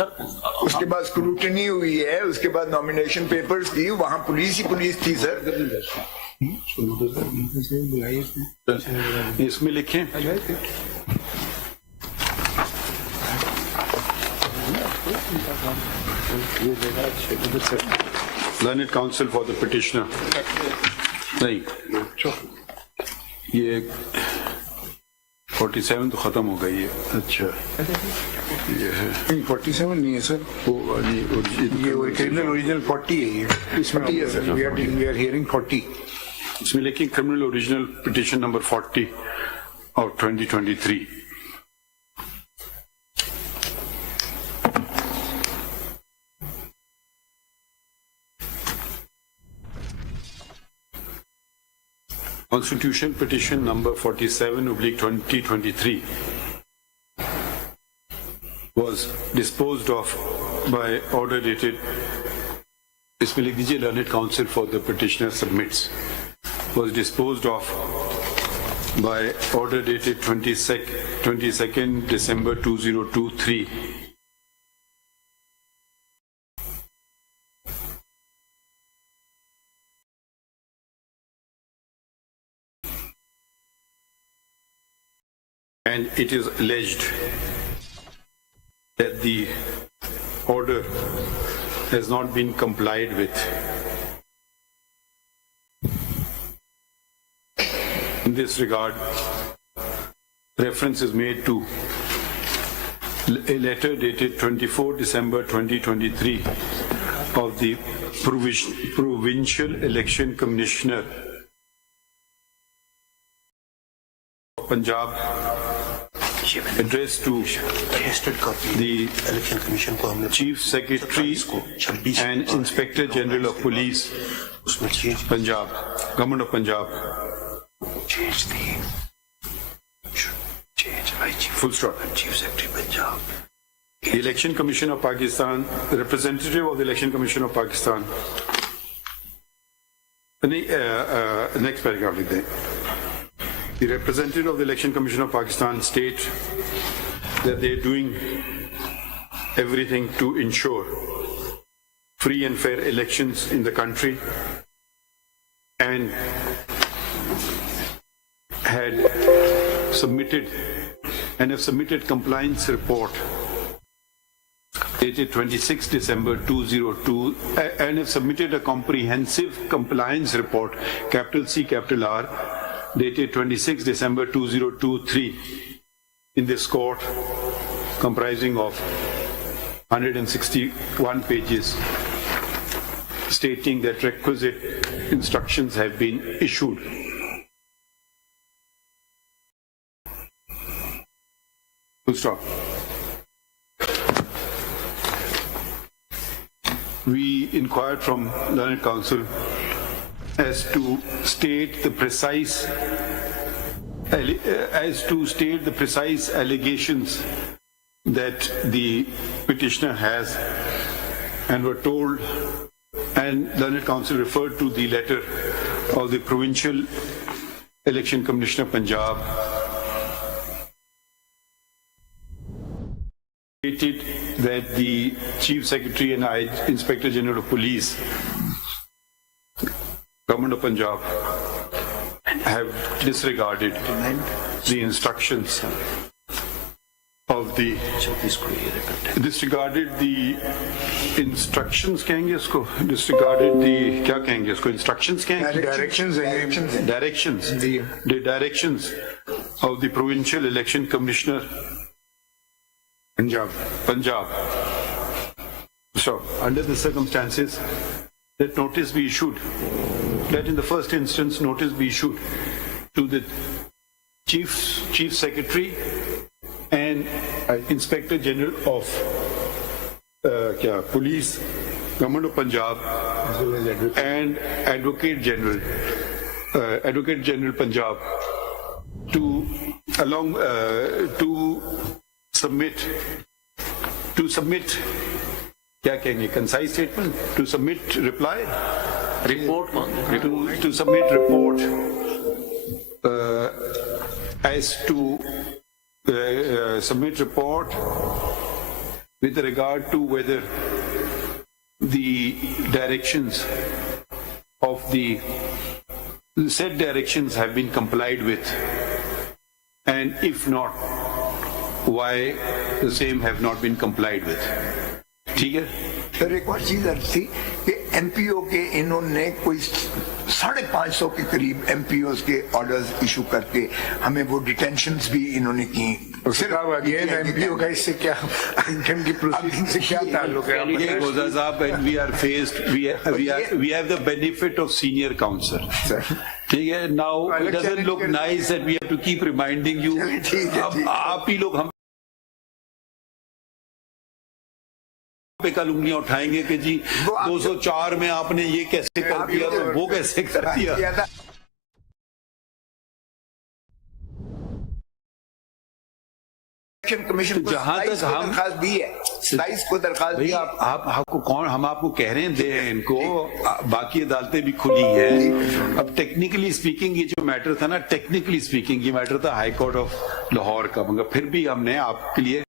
उसके बाद स्क्रूटनी हुई है, उसके बाद नॉमिनेशन पेपर्स दी, वहाँ पुलिस ही पुलिस थी सर। इसमें लिखें Learned counsel for the petitioner. नहीं, ये 47 तो खत्म हो गई है। अच्छा, ये है 47 नहीं है सर, ये ओरिजिनल 40 है। ये इसमें है सर, we are hearing 40। इसमें लिखिए criminal original petition number 40 of 2023. Constitution petition number 47/2023 was disposed of by order dated, इसमें लिख दीजिए learned counsel for the petitioner submits, was disposed of by order dated 22nd December 2023. And it is alleged that the order has not been complied with. In this regard, reference is made to a letter dated 24 December 2023 of the Provincial Election Commissioner of Punjab, addressed to the Election Commission, Chief Secretary and Inspector General of Police, Punjab, Government of Punjab. Full stop. Chief Secretary Punjab. The Election Commission of Pakistan, the representative of the Election Commission of Pakistan. Next paragraph लिख दें. The representative of the Election Commission of Pakistan state that they are doing everything to ensure free and fair elections in the country, and have submitted compliance report dated 26 December 2002 and have submitted a comprehensive compliance report, capital C, capital R, dated 26 December 2023 in this court, comprising of 161 pages, stating that requisite instructions have been issued. Full stop. We inquired from learned counsel as to state the precise allegations that the petitioner has, and were told, and learned counsel referred to the letter of the Provincial Election Commissioner Punjab, stated that the Chief Secretary and Inspector General of Police, Government of Punjab, have disregarded the instructions of the instructions कहेंगे इसको, disregarded the क्या कहेंगे इसको, instructions कहेंगे, the directions of the Provincial Election Commissioner Punjab. So, under the circumstances, that notice be issued, that in the first instance notice be issued to the Chief Secretary and Inspector General of Police, Government of Punjab, and Advocate General Punjab to submit क्या कहेंगे, concise statement, to submit reply, report, to submit report as to submit report with regard to whether the directions of the said directions have been complied with, and if not, why the same have not been complied with. ठीक है? सर एक और चीज अर्ज थी कि एमपीओ के इन्होंने कोई 550 के करीब एमपीओ के ऑर्डर्स इशू करके हमें वो डिटेंशंस भी इन्होंने की। अगेन एमपीओ का इससे क्या कंटेम्प्ट की प्रोसीडिंग से क्या ताल्लुक है? Goza साहब, when we are faced, we have the benefit of senior counsel. ठीक है? Now it doesn't look nice that we have to keep reminding you. अब आप ही लोग हम पे कल उंगलियां उठाएंगे कि जी 204 में आपने ये कैसे कर दिया, तो वो कैसे कर दिया। कमीशन को जहां तक हम दरखास्त दी है, स्लाइस को दरखास्त दी। भैया आप आपको कौन, हम आपको कह रहे हैं दे इनको, बाकी अदालतें भी खुली है। अब टेक्निकली स्पीकिंग ये जो मैटर था ना, टेक्निकली स्पीकिंग ये मैटर था हाई कोर्ट ऑफ लाहौर का, मगर फिर भी हमने आपके लिए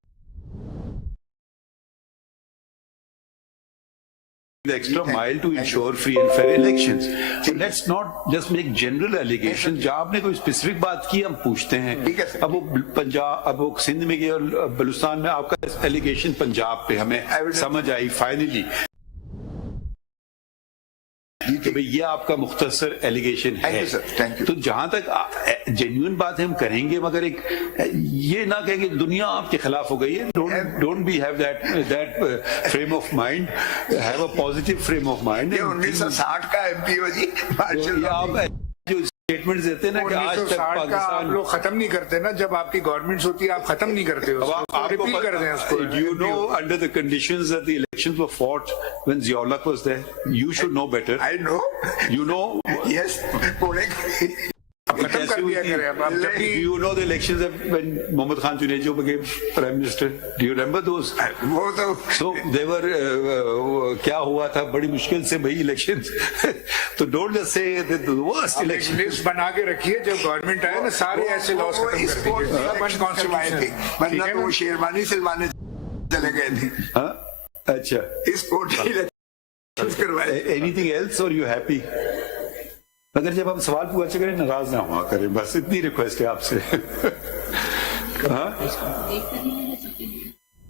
the extra mile to ensure free and fair elections. So let's not just make general allegations. जहाँ आपने कोई स्पेसिफिक बात की हम पूछते हैं। अब वो पंजाब, अब वो सिंध में गया और बलूचिस्तान में आपका एलिगेशन पंजाब पे हमें समझ आई फाइनली कि भाई ये आपका मुख्तसर एलिगेशन है। तो जहां तक जेन्युइन बात है हम करेंगे, मगर एक ये ना कहें कि दुनिया आपके खिलाफ हो गई है। Don't be have that frame of mind, have a positive frame of mind. 1960 का एमपीओ जी, आप जो स्टेटमेंट्स देते हैं ना कि आज तक पाकिस्तान आप लोग खत्म नहीं करते ना, जब आपकी गवर्नमेंट होती है आप खत्म नहीं करते हो, आप रिपील कर दें उसको। You know, under the conditions that the elections were fought when Ziaulak was there, you should know better. I know. You know. Yes. खत्म कर दिया करें अब जब भी। Do you know the elections when Mohammad Khan Junaid became Prime Minister? Do you remember those? वो तो So they were क्या हुआ था, बड़ी मुश्किल से भाई इलेक्शंस। तो don't just say that the worst election. List बना के रखिए, जब गवर्नमेंट आए ना सारे ऐसे लॉस खत्म कर दीजिए, कॉन्स्टिट्यूशन। वरना तो वो शेरवानी सिलवाने चले गए थे। हाँ, अच्छा। इस कोर्ट की इलेक्शंस करवाए। Anything else or you happy? अगर जब हम सवाल पूछे करें नाराज ना हुआ करें, बस इतनी रिक्वेस्ट है आपसे। हाँ?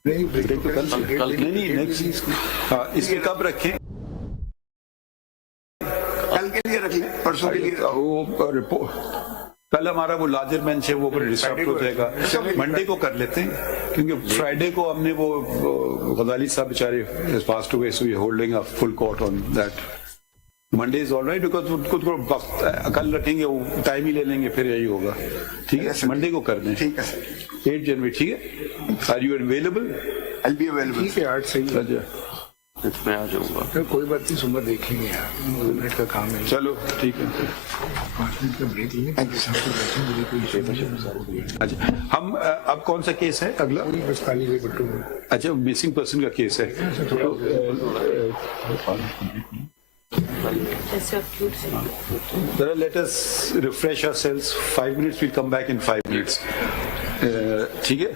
नहीं नेक्स्ट, हाँ इसमें कब रखें? कल के लिए रख लें, परसों के लिए। वो रिपोर्ट कल हमारा वो लार्जर बेंच है, वो डिस्टर्ब हो जाएगा। मंडे को कर लेते हैं, क्योंकि फ्राइडे को हमने वो गजाली साहब बेचारे पास्ट हुए, so we holding a full court on that. Monday is all right, because उनको वक्त कल रखेंगे, वो टाइम ही ले लेंगे, फिर यही होगा। ठीक है, मंडे को कर दें। ठीक है सर, 8 जनवरी। ठीक है, are you available? I'll be available. ठीक है, 8 सही है, मैं आ जाऊंगा। तो कोई बात नहीं, सुबह देखेंगे यार, 2 मिनट का काम है। चलो ठीक है, 5 मिनट का ब्रेक लेंगे। अच्छा हम अब कौन सा केस है अगला? बस खाली हुए बट्टू में। अच्छा, मिसिंग पर्सन का केस है। Let us refresh ourselves. 5 minutes. We'll come back in 5 minutes. ठीक है?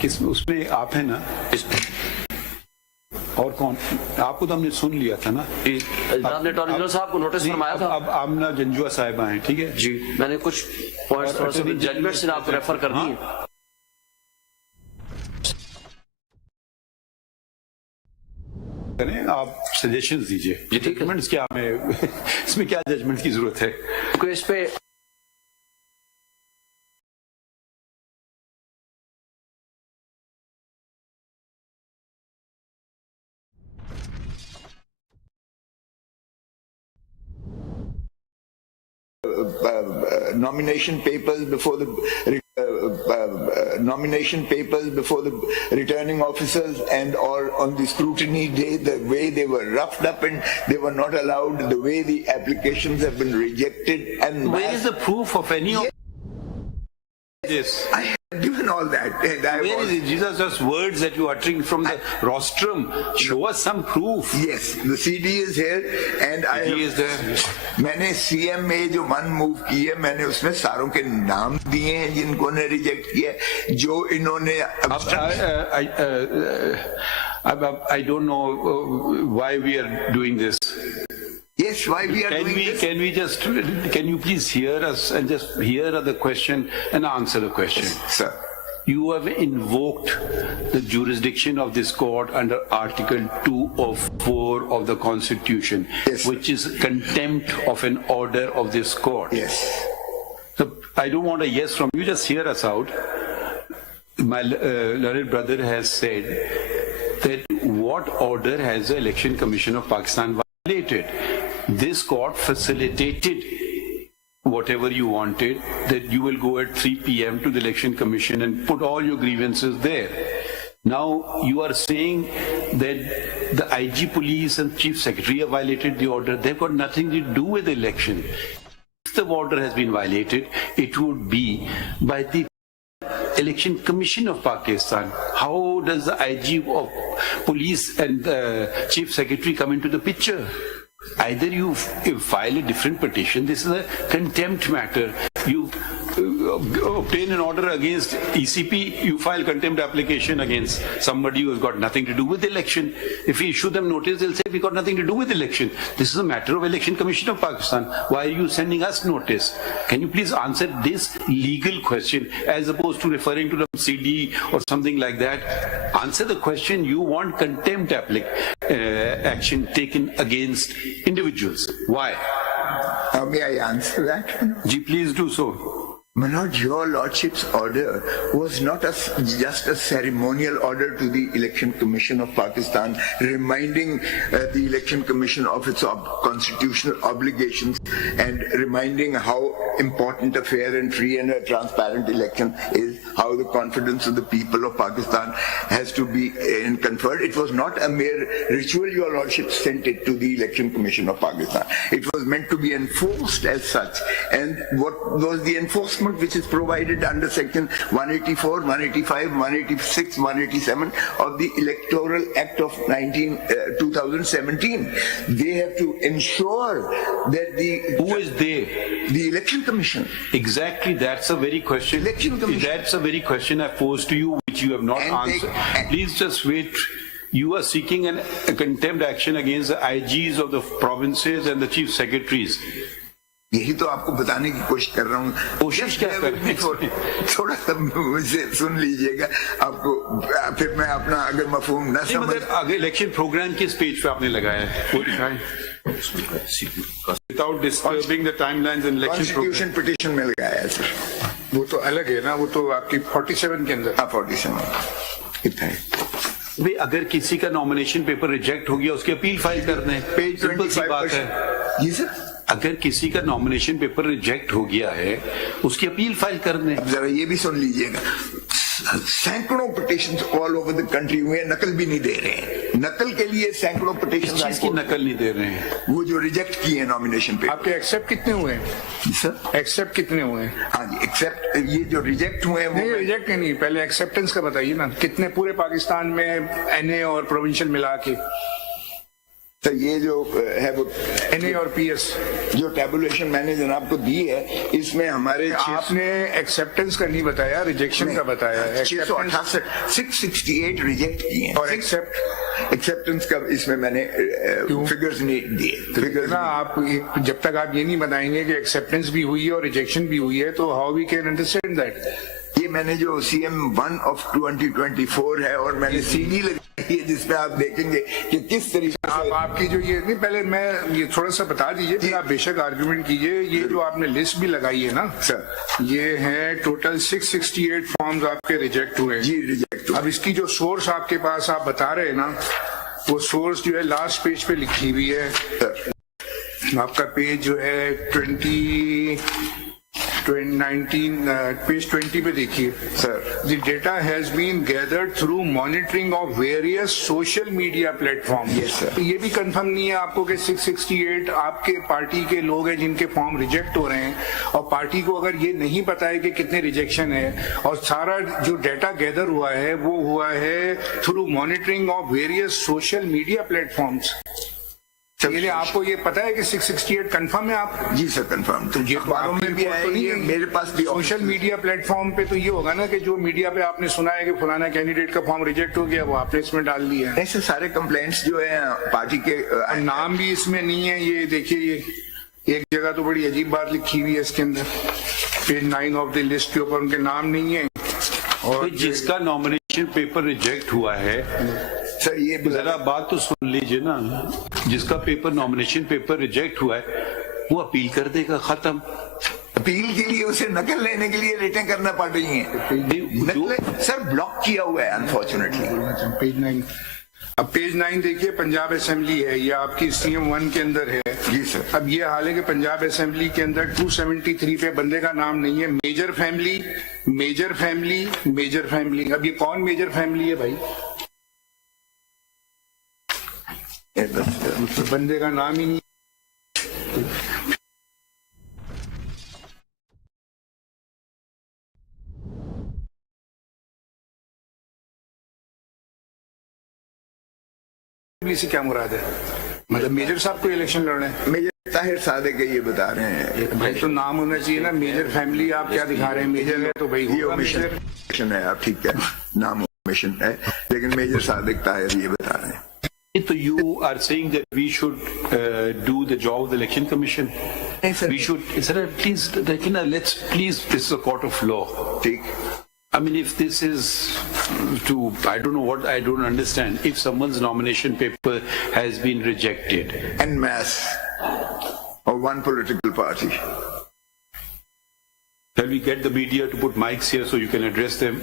किस उसमें आप है ना? और कौन? आपको तो हमने सुन लिया था ना? आपने अटॉर्नी जनरल साहब को नोटिस फरमाया था। अब आमना जंजुआ साहिबा हैं, ठीक है? जी, मैंने कुछ पॉइंट्स थोड़ा सा जजमेंट से आपको रेफर कर दिए। करें, आप सजेशंस दीजिए। जजमेंट्स क्या हमें इसमें क्या जजमेंट की जरूरत है? क्योंकि इस पे nomination papers before the returning officers, and or on the scrutiny day, the way they were roughed up and they were not allowed, the way the applications have been rejected, and where is the proof of any of this. I have given all that. And I Where was- is it? These are just words that you are uttering from the rostrum. Show us some proof. Yes, the CD is here and I CD is there. मैंने CM में जो one move की है मैंने उसमें सारों के नाम दिए हैं जिनको ने रिजेक्ट किया है, जो इन्होंने I don't know why we are doing this. Yes, why we are doing this? Can you please hear us and just hear the question and answer the question? Sir, You have invoked the jurisdiction of this court under Article 2 of 4 of the Constitution, Yes, sir. which is contempt of an order of this court. yes. So I don't want a yes from you, just hear us out. My learned brother has said that what order has the Election Commission of Pakistan violated? This court facilitated whatever you wanted, that you will go at 3 p.m. to the Election Commission and put all your grievances there. Now you are saying that the IG police and chief secretary have violated the order. They've got nothing to do with the election. If the order has been violated, it would be by the Election Commission of Pakistan. How does the IG of police and the chief secretary come into the picture? Either you file a different petition, this is a contempt matter. You obtain an order against ECP, you file contempt application against somebody who has got nothing to do with the election. If we issue them notice, they'll say we got nothing to do with the election. This is a matter of Election Commission of Pakistan. Why are you sending us notice? Can you please answer this legal question as opposed to referring to the CD or something like that? Answer the question. You want contempt action taken against individuals. Why? May I answer that? Ji, please do so. My lord, your lordship's order was not just a ceremonial order to the Election Commission of Pakistan, reminding the Election Commission of its constitutional obligations and reminding how important a fair and free and a transparent election is, how the confidence of the people of Pakistan has to be conferred. It was not a mere ritual. Your lordship sent it to the Election Commission of Pakistan. It was meant to be enforced as such. And what was the enforcement which is provided under section 184, 185, 186, 187 of the Electoral Act of 2017. They have to ensure that Who is they? the Election Commission. Exactly, that's a very question. Election Commission. That's a very question I posed to you, which you have not answered. Please just wait. You are seeking a contempt action against the IGs of the provinces and the chief secretaries. यही तो आपको बताने की कोशिश कर रहा हूँ. कोशिश क्या कर रहे हैं? थोड़ा सा मुझे सुन लीजिएगा. आपको फिर मैं अपना अगर मफहूम न समझ. मतलब आगे इलेक्शन प्रोग्राम किस पेज पे आपने लगाया है? वो दिखाएं. Without disturbing the timelines and election program. Constitution petition में लगाया है सर. वो तो अलग है ना, वो तो आपकी 47 के अंदर. 47 कितना है? भाई अगर किसी का नॉमिनेशन पेपर रिजेक्ट हो गया उसकी अपील फाइल कर दें. पेज सिंपल सी बात है. जी सर. अगर किसी का नॉमिनेशन पेपर रिजेक्ट हो गया है उसकी अपील फाइल कर दें. अब जरा ये भी सुन लीजिएगा. सैकड़ों petitions all over the country हुए, नकल भी नहीं दे रहे हैं. नकल के लिए सैकड़ों इस पिटीशन चीज की नकल नहीं दे रहे हैं. वो जो रिजेक्ट किए नॉमिनेशन पे. आपके एक्सेप्ट कितने हुए हैं? सर एक्सेप्ट कितने हुए हैं? हाँ जी, एक्सेप्ट ये जो रिजेक्ट हुए हैं वो नहीं, रिजेक्ट नहीं, पहले एक्सेप्टेंस का बताइए ना. कितने पूरे पाकिस्तान में एनए और प्रोविंशियल मिला के? तो ये जो है वो एनए और पीएस जो टेबुलेशन मैंने जनाब को दी है, इसमें हमारे आपने एक्सेप्टेंस का नहीं बताया, रिजेक्शन का बताया है. 668 रिजेक्ट किए हैं. और एक्सेप्टेंस का इसमें मैंने फिगर्स नहीं दिए. फिगर्स ना आप जब तक आप ये नहीं बताएंगे कि एक्सेप्टेंस भी हुई है और रिजेक्शन भी हुई है, तो how we can understand that? ये मैंने जो CM1 of 2024 है और मैंने CD लगाई है जिसमें आप देखेंगे कि किस तरीके से आपकी जो ये नहीं, पहले मैं ये थोड़ा सा बता दीजिए, फिर आप बेशक आर्गुमेंट कीजिए. ये जो आपने लिस्ट भी लगाई है ना सर, ये है टोटल 668 फॉर्म्स आपके रिजेक्ट हुए हैं. जी रिजेक्ट. अब इसकी जो सोर्स आपके पास आप बता रहे हैं ना, वो सोर्स जो है लास्ट पेज पे लिखी हुई है. आपका पेज जो है 20 पेज 20 पे देखिए sir. The data has been gathered through monitoring of various social media platforms. Yes, sir. ये भी कंफर्म नहीं है आपको कि 668 आपके पार्टी के लोग हैं जिनके फॉर्म रिजेक्ट हो रहे हैं, और पार्टी को अगर ये नहीं पता है कि कितने रिजेक्शन है, और सारा जो डाटा गैदर हुआ है वो हुआ है through monitoring of various social media platforms. यानी आपको ये पता है कि 668 कंफर्म है आप? जी सर, कंफर्म। तो ये अखबारों में भी है, ये मेरे पास भी सोशल मीडिया प्लेटफॉर्म पे तो ये होगा ना कि जो मीडिया पे आपने सुना है कि फलाना कैंडिडेट का फॉर्म रिजेक्ट हो गया, वो आपने इसमें डाल दिया है। ऐसे सारे कंप्लेंट्स जो है पार्टी के नाम भी इसमें नहीं है। ये देखिए, ये एक जगह तो बड़ी अजीब बात लिखी हुई है इसके अंदर, पेज 9 ऑफ द लिस्ट के ऊपर उनके नाम नहीं है। और जिसका नॉमिनेशन पेपर रिजेक्ट हुआ है, सर ये जरा बात तो सुन लीजिए ना, जिसका पेपर नॉमिनेशन पेपर रिजेक्ट हुआ है वो अपील कर देगा, खत्म। अपील के लिए उसे नकल लेने के लिए रिटर्न करना पड़ रही है। सर ब्लॉक किया हुआ है अनफॉर्चुनेटली। पेज 9, अब पेज 9 देखिए, पंजाब असेंबली है, ये आपकी CM1 के अंदर है। जी सर। अब ये हाल है कि पंजाब असेंबली के अंदर 273 पे बंदे का नाम नहीं है। Major family, major family, major family. अब ये कौन मेजर फैमिली है भाई? बंदे का नाम ही नहीं। से क्या मुराद है? मतलब मेजर साहब को इलेक्शन लड़ रहे हैं? मेजर ताहिर सादिक ये बता रहे हैं। भाई तो नाम होना चाहिए ना, मेजर फैमिली। आप क्या दिखा रहे हैं? मेजर है तो भाई ये ओमिशन है, आप ठीक है, नाम ओमिशन है, लेकिन मेजर सादिक ताहिर ये बता रहे हैं। So you are saying that we should do the job of the election commission? Yes, sir. We should, sir, please, let's please, this is a court of law. ठीक। I mean, if this is to, I don't know what, I don't understand. If someone's nomination paper has been rejected. En masse of one political party. Can we get the media to put mics here so you can address them?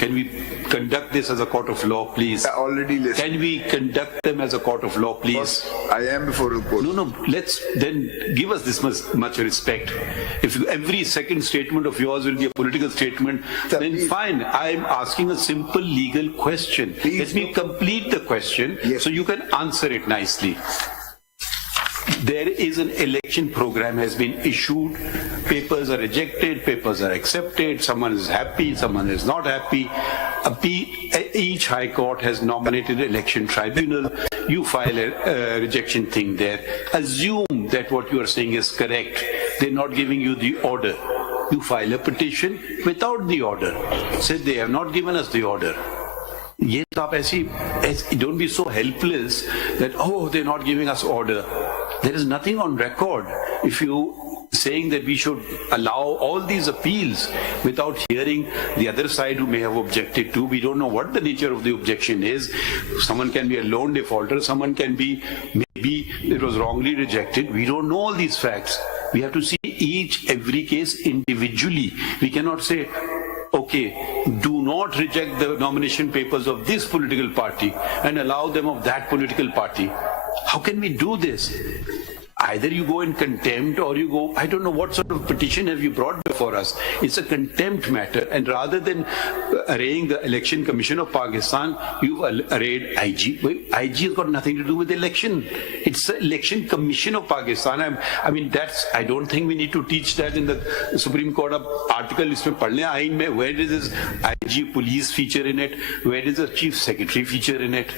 Can we conduct this as a court of law, please? I already listened. Can we conduct them as a court of law, please? I am before the court. No, let's then give us this much respect. If every second statement of yours will be a political statement, Sir, then please. fine. I'm asking a simple legal question. Please. Let me complete the question Yes. so you can answer it nicely. There is an election program has been issued, papers are rejected, papers are accepted, someone is happy, someone is not happy. Each high court has nominated an election tribunal. You file a rejection thing there. Assume that what you are saying is correct. They're not giving you the order. You file a petition without the order. Say they have not given us the order. Yes, don't be so helpless that, oh, they're not giving us order. There is nothing on record. If you saying that we should allow all these appeals without hearing the other side who may have objected to, we don't know what the nature of the objection is. Someone can be a lone defaulter, someone can be, maybe it was wrongly rejected. We don't know all these facts. We have to see every case individually. We cannot say, okay, do not reject the nomination papers of this political party and allow them of that political party. How can we do this? Either you go in contempt or you go, I don't know what sort of petition have you brought before us. It's a contempt matter, and rather than arraying the Election Commission of Pakistan, you've arrayed IG. Well, IG has got nothing to do with the election. It's the Election Commission of Pakistan. I don't think we need to teach that in the Supreme Court article. Where does this IG police feature in it? Where does the Chief Secretary feature in it?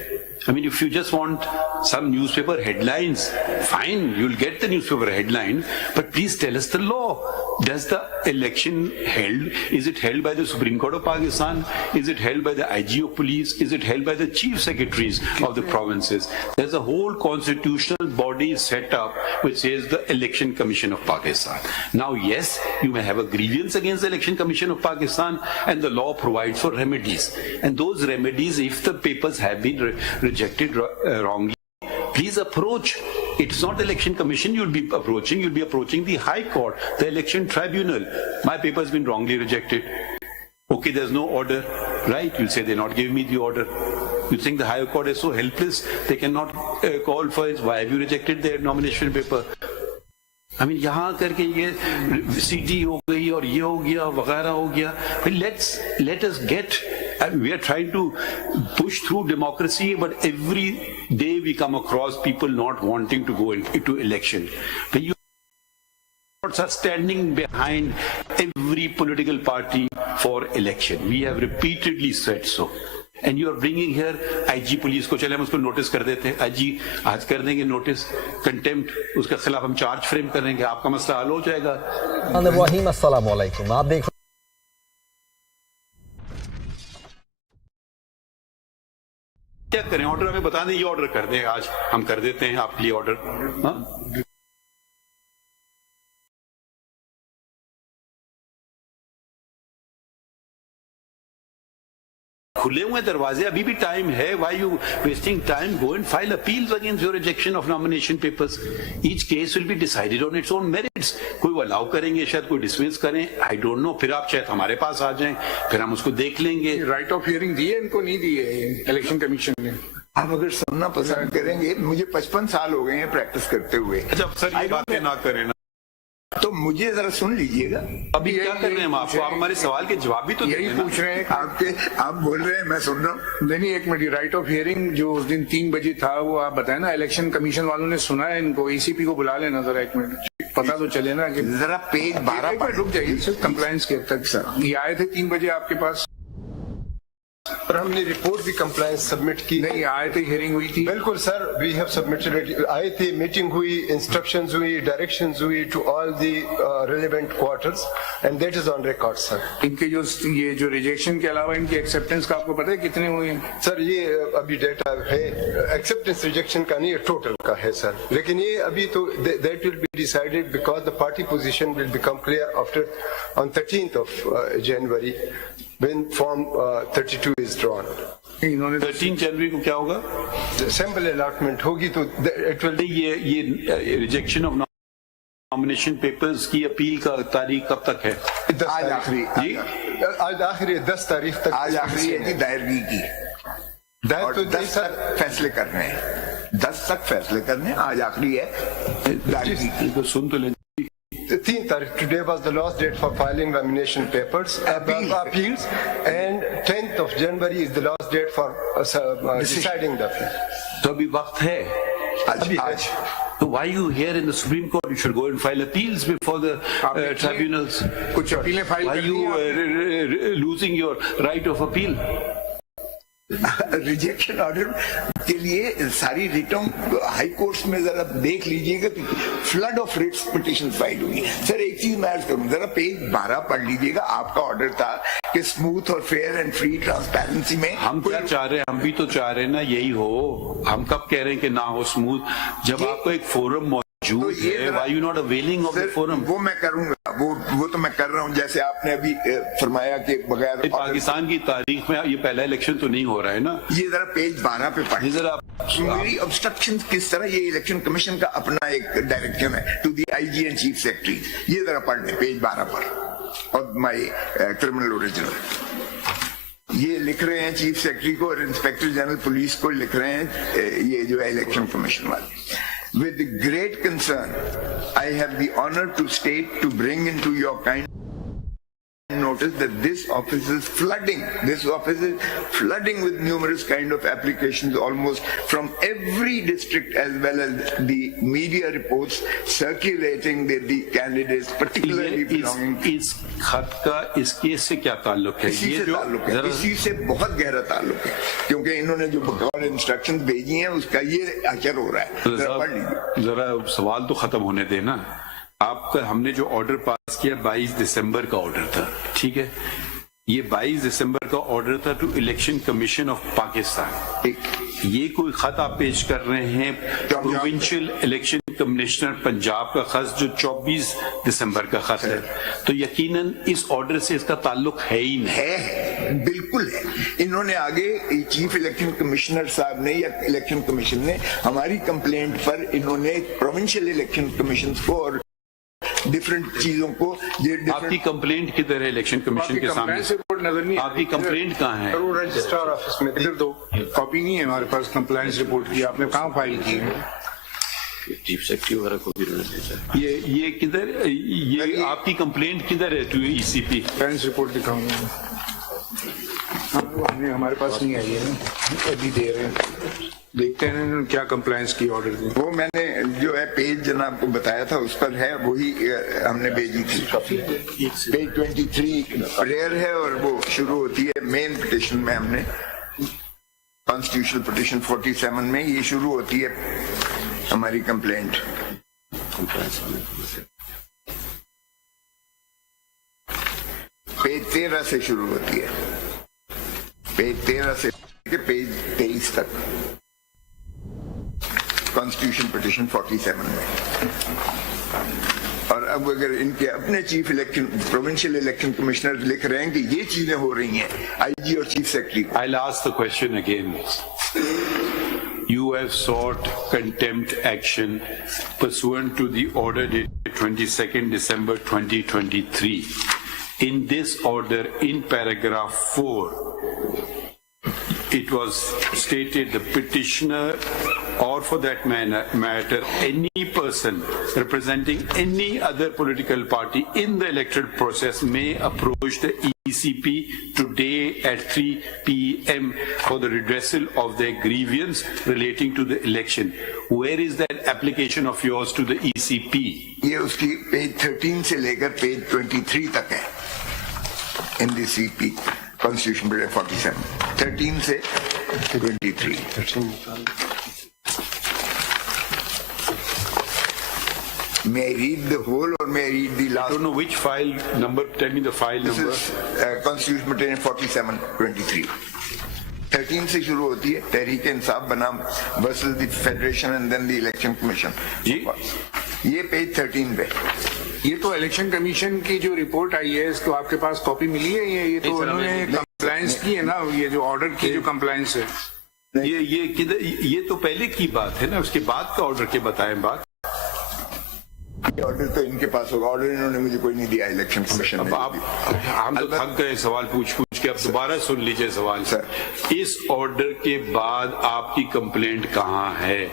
I mean, if you just want some newspaper headlines, fine, you'll get the newspaper headline, but please tell us the law. Does the election held, is it held by the Supreme Court of Pakistan? Is it held by the IG of police? Is it held by the chief secretaries of the provinces? There's a whole constitutional body set up which says the Election Commission of Pakistan. Now, yes, you may have a grievance against the Election Commission of Pakistan, and the law provides for remedies. And those remedies, if the papers have been rejected wrongly, please approach. It's not the Election Commission you'll be approaching the High Court, the Election Tribunal. My paper has been wrongly rejected. Okay, there's no order, right? You'll say they're not giving me the order. You think the Higher Court is so helpless, they cannot call for it. Why have you rejected their nomination paper? I mean, यहाँ करके ये सीटी हो गई और ये हो गया वगैरह हो गया. Let us get. We are trying to push through democracy, but every day we come across people not wanting to go into election. But you are standing behind every political party for election. We have repeatedly said so. And you are bringing here IG police को, चले हम उसको नोटिस कर देते हैं. IG आज कर देंगे नोटिस, कंटेम्प्ट, उसके खिलाफ हम चार्ज फ्रेम करेंगे, आपका मसला हल हो जाएगा. अस्सलाम वालेकुम. आप देख क्या करें, ऑर्डर हमें बता दें, ये ऑर्डर कर दें, आज हम कर देते हैं आपके लिए ऑर्डर. हाँ, खुले हुए दरवाजे, अभी भी टाइम है. Why you wasting time? Go and file appeals against your rejection of nomination papers. Each case will be decided on its own merits. कोई वो अलाउ करेंगे, शायद कोई डिसमिस करें, I don't know. फिर आप शायद हमारे पास आ जाएं, फिर हम उसको देख लेंगे. राइट ऑफ हियरिंग दी है, इनको नहीं दी है इलेक्शन कमीशन ने. आप अगर सुनना पसंद करेंगे, मुझे 55 साल हो गए हैं प्रैक्टिस करते हुए. जब सर ये बातें ना करें ना, तो मुझे जरा सुन लीजिएगा. अभी क्या कर रहे हैं हम आपको, आप हमारे सवाल के जवाब भी तो यही पूछ रहे हैं. आप बोल रहे हैं, मैं सुन रहा हूँ. नहीं, एक मिनट. राइट ऑफ हियरिंग जो उस दिन 3 बजे था, वो आप बताए ना, इलेक्शन कमीशन वालों ने सुना है इनको. ECP को बुला लेना जरा, एक मिनट, पता तो चले ना कि जरा पेज 12 पर रुक जाइए सर. कंप्लायंस के तक सर ये आए थे 3 बजे आपके पास, पर हमने रिपोर्ट भी कंप्लायंस सबमिट की. नहीं आए थे, हियरिंग हुई थी. बिल्कुल सर, वी हैव सबमिटेड. आए थे, मीटिंग हुई, इंस्ट्रक्शंस हुई, डायरेक्शंस हुई to all the relevant quarters, and that is on record sir. इनके जो रिजेक्शन के अलावा इनकी एक्सेप्टेंस का आपको पता है कितने हुए हैं? सर ये अभी डेटा है, एक्सेप्टेंस रिजेक्शन का नहीं, टोटल का है सर. लेकिन ये अभी तो that will be decided because the party position will become clear after on 13th of January when form 32 is drawn. इन्होंने 13 जनवरी को क्या होगा, सैंपल अलॉटमेंट होगी तो इट विल. ये रिजेक्शन ऑफ नॉमिनेशन पेपर्स की अपील का तारीख कब तक है? आज आखिरी जी, आज आखिरी 10 तारीख तक. आज आखिरी है कि दायरगी की. दायर तो 10 तक फैसले करने हैं. 10 तक फैसले करने हैं. आज आखिरी है दायरगी की. तो सुन तो लें. 3 तारीख, today was the last date for filing nomination papers, appeals, and 10th of January is the last date for deciding the appeal. तो अभी वक्त है. आज So why you here in the Supreme Court? You should go and file appeals before the tribunals. कुछ अपीलें file Why कर दी you हैं? losing your right of appeal? Rejection order के लिए सारी रिटों हाई कोर्ट्स में जरा देख लीजिएगा कि flood of writs petition file हुई. सर एक चीज मैं अर्ज करूं, जरा पेज 12 पढ़ लीजिएगा. आपका ऑर्डर था कि स्मूथ और फेयर एंड फ्री ट्रांसपेरेंसी में. हम क्या चाह रहे हैं, हम भी तो चाह रहे हैं ना यही हो. हम कब कह रहे हैं कि ना हो स्मूथ, जब आपको एक फोरम मौजूद है. Why you not availing of the forum? वो मैं करूंगा, वो तो मैं कर रहा हूं. जैसे आपने अभी फरमाया कि बगैर पाकिस्तान की तारीख में ये पहला इलेक्शन तो नहीं हो रहा है ना. ये जरा पेज 12 पे पढ़िए जरा. मेरी ऑब्स्ट्रक्शन किस तरह, ये इलेक्शन कमीशन का अपना एक डायरेक्शन है to the IG and chief secretary. ये जरा पढ़ लें पेज 12 पर. और माई क्रिमिनल ओरिजिनल ये लिख रहे हैं चीफ सेक्रेटरी को और इंस्पेक्टर जनरल पुलिस को लिख रहे हैं, ये जो है इलेक्शन कमीशन वाले. With great concern, I have the honor to state to bring into your kind notice that this office is flooding. This office is flooding with numerous kind of applications almost from every district, as well as the media reports circulating that the candidates particularly belonging to. इस खत का इस केस से क्या ताल्लुक है? इसी से ताल्लुक है, इसी से बहुत गहरा ताल्लुक है, क्योंकि इन्होंने जो बकौल इंस्ट्रक्शंस भेजी हैं उसका ये असर हो रहा है. जरा सवाल तो खत्म होने देना. आपका हमने जो ऑर्डर पास किया 22 दिसंबर का ऑर्डर था, ठीक है. ये 22 दिसंबर का ऑर्डर था to election commission of Pakistan. ये कोई खत आप पेश कर रहे हैं प्रोविंशियल इलेक्शन कमिश्नर पंजाब का खत जो 24 दिसंबर का खत है, तो यकीनन इस ऑर्डर से इसका ताल्लुक है ही नहीं. है, बिल्कुल है. इन्होंने आगे चीफ इलेक्शन कमिश्नर साहब ने या इलेक्शन कमीशन ने हमारी कंप्लेंट पर इन्होंने प्रोविंशियल इलेक्शन कमीशन को और डिफरेंट चीजों को. आपकी कंप्लेंट किधर है इलेक्शन कमीशन के सामने? नजर नहीं. आपकी कंप्लेंट कहाँ है? रजिस्ट्रार ऑफिस में इधर दो कॉपी नहीं है हमारे पास कंप्लायंस रिपोर्ट की. आपने कहाँ फाइल की है? चीफ सेक्रेटरी वगैरह को भी उन्होंने भेजा। ये किधर, ये आपकी कंप्लेंट किधर है टू ईसीपी? कंप्लायंस रिपोर्ट दिखाऊंगा। हमने हमारे पास नहीं आई है ना, अभी दे रहे हैं, देखते हैं इन्होंने क्या कंप्लायंस की ऑर्डर दी। वो मैंने जो है पेज जनाब को बताया था उस पर है, वही हमने भेजी थी। पेज 23 रेयर है और वो शुरू होती है मेन पिटिशन में, हमने कॉन्स्टिट्यूशनल पिटिशन 47 में ये शुरू होती है हमारी कंप्लेंट। पेज 13 से शुरू होती है, पेज 13 से पेज 23 तक कॉन्स्टिट्यूशन पिटिशन 47 में। और अब अगर इनके अपने chief election provincial election commissioner लिख रहे हैं कि ये चीजें हो रही हैं आईजी और chief secretary. I'll ask the question again. You have sought contempt action pursuant to the order dated 22nd December 2023. In this order, in paragraph 4, it was stated the petitioner, or for that matter, any person representing any other political party in the electoral process may approach the ECP today at 3 p.m. for the redressal of their grievance relating to the election. Where is that application of yours to the ECP? ये उसकी पेज 13 से लेकर पेज 23 तक है in the CP Constitution Bill 47, 13 से 23. May I read the whole or may I read the last? I don't know which file number. Tell me the file This number. is Constitution Bill 47, 23. 13 से शुरू होती है तहरीक इंसाफ बनाम versus the federation and then the election commission. ये page 13 पे। ये तो election commission की जो रिपोर्ट आई है, इसको आपके पास कॉपी मिली है? ये तो उन्होंने कंप्लायंस की है ना, ये जो ऑर्डर की जो कंप्लायंस है, ये किधर, ये तो पहले की बात है ना, उसके बाद का ऑर्डर के बताएं बात। ऑर्डर तो इनके पास होगा, ऑर्डर इन्होंने मुझे कोई नहीं दिया इलेक्शन कमीशन ने। अब हम तो थक गए सवाल पूछ के, अब दोबारा सुन लीजिए सवाल। सर, इस ऑर्डर के बाद आपकी कंप्लेंट कहाँ है?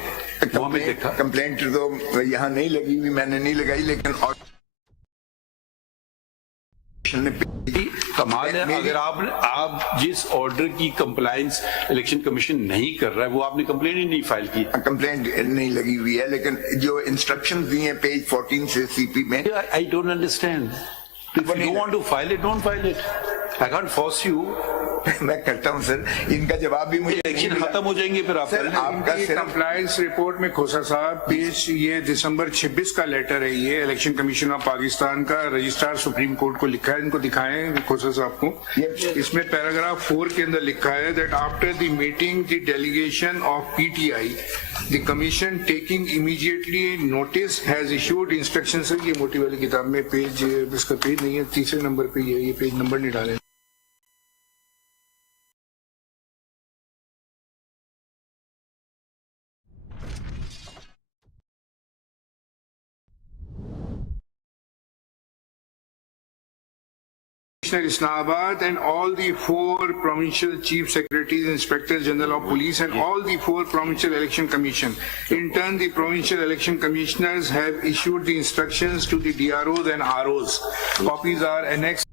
वो हमें देखा। कंप्लेंट तो यहाँ नहीं लगी हुई, मैंने नहीं लगाई, लेकिन कमाल है, अगर आप जिस ऑर्डर की कंप्लायंस इलेक्शन कमीशन नहीं कर रहा है, वो आपने कंप्लेंट ही नहीं फाइल की। कंप्लेंट नहीं लगी हुई है, लेकिन जो इंस्ट्रक्शंस दिए हैं पेज 14 से सीपी में। I don't understand. If you don't want to file it, don't file it. I can't force you. मैं करता हूँ सर, इनका जवाब भी मुझे इलेक्शन खत्म हो जाएंगे फिर आप। सर आपका कंप्लायंस रिपोर्ट में खोसा साहब पेज, ये दिसंबर 26 का लेटर है, ये इलेक्शन कमीशन ऑफ पाकिस्तान का रजिस्ट्रार सुप्रीम कोर्ट को लिखा है, इनको दिखाएं खोसा साहब को। इसमें पैराग्राफ 4 के अंदर लिखा है that after the meeting the delegation of PTI the commission taking immediately notice has issued instruction. Sir ये मोटी वाली किताब में पेज, इसका पेज नहीं है, तीसरे नंबर पे ये पेज नंबर नहीं डाले। Islamabad and all the 4 provincial chief secretaries, inspectors general of police and all the 4 provincial election commission. In turn, the provincial election commissioners have issued the instructions to the DROs and ROs. Copies are annexed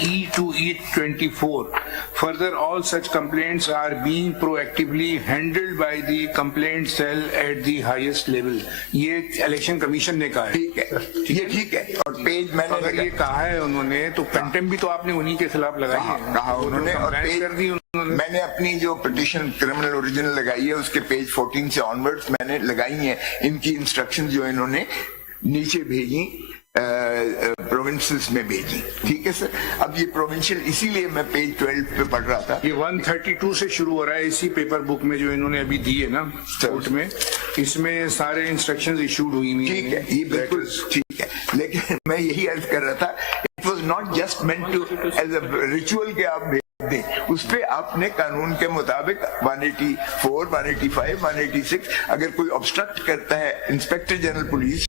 E to E24. Further, all such complaints are being proactively handled by the complaint cell at the highest level. ये election commission ने कहा है। ठीक है, ये ठीक है। और पेज मैंने अगर ये कहा है उन्होंने, तो कंटेम्प्ट भी तो आपने उन्हीं के खिलाफ लगाई है। कहा उन्होंने, और पेज कर दी उन्होंने। मैंने अपनी जो पिटीशन क्रिमिनल ओरिजिनल लगाई है उसके पेज 14 से ऑनवर्ड्स मैंने लगाई है इनकी इंस्ट्रक्शन जो इन्होंने नीचे भेजी, प्रोविंसेस में भेजी। ठीक है सर। अब ये प्रोविंशियल, इसीलिए मैं पेज 12 पे पढ़ रहा था। ये 132 से शुरू हो रहा है इसी पेपर बुक में जो इन्होंने अभी दी है ना कोर्ट में, इसमें सारे इंस्ट्रक्शंस इशूड हुई हुई। ठीक है, ये बिल्कुल ठीक है, लेकिन मैं यही अर्ज कर रहा था, it was not just meant to as a ritual के आप भेज दें, उस पे आपने कानून के मुताबिक 184, 185, 186 अगर कोई ऑब्स्ट्रक्ट करता है, इंस्पेक्टर जनरल पुलिस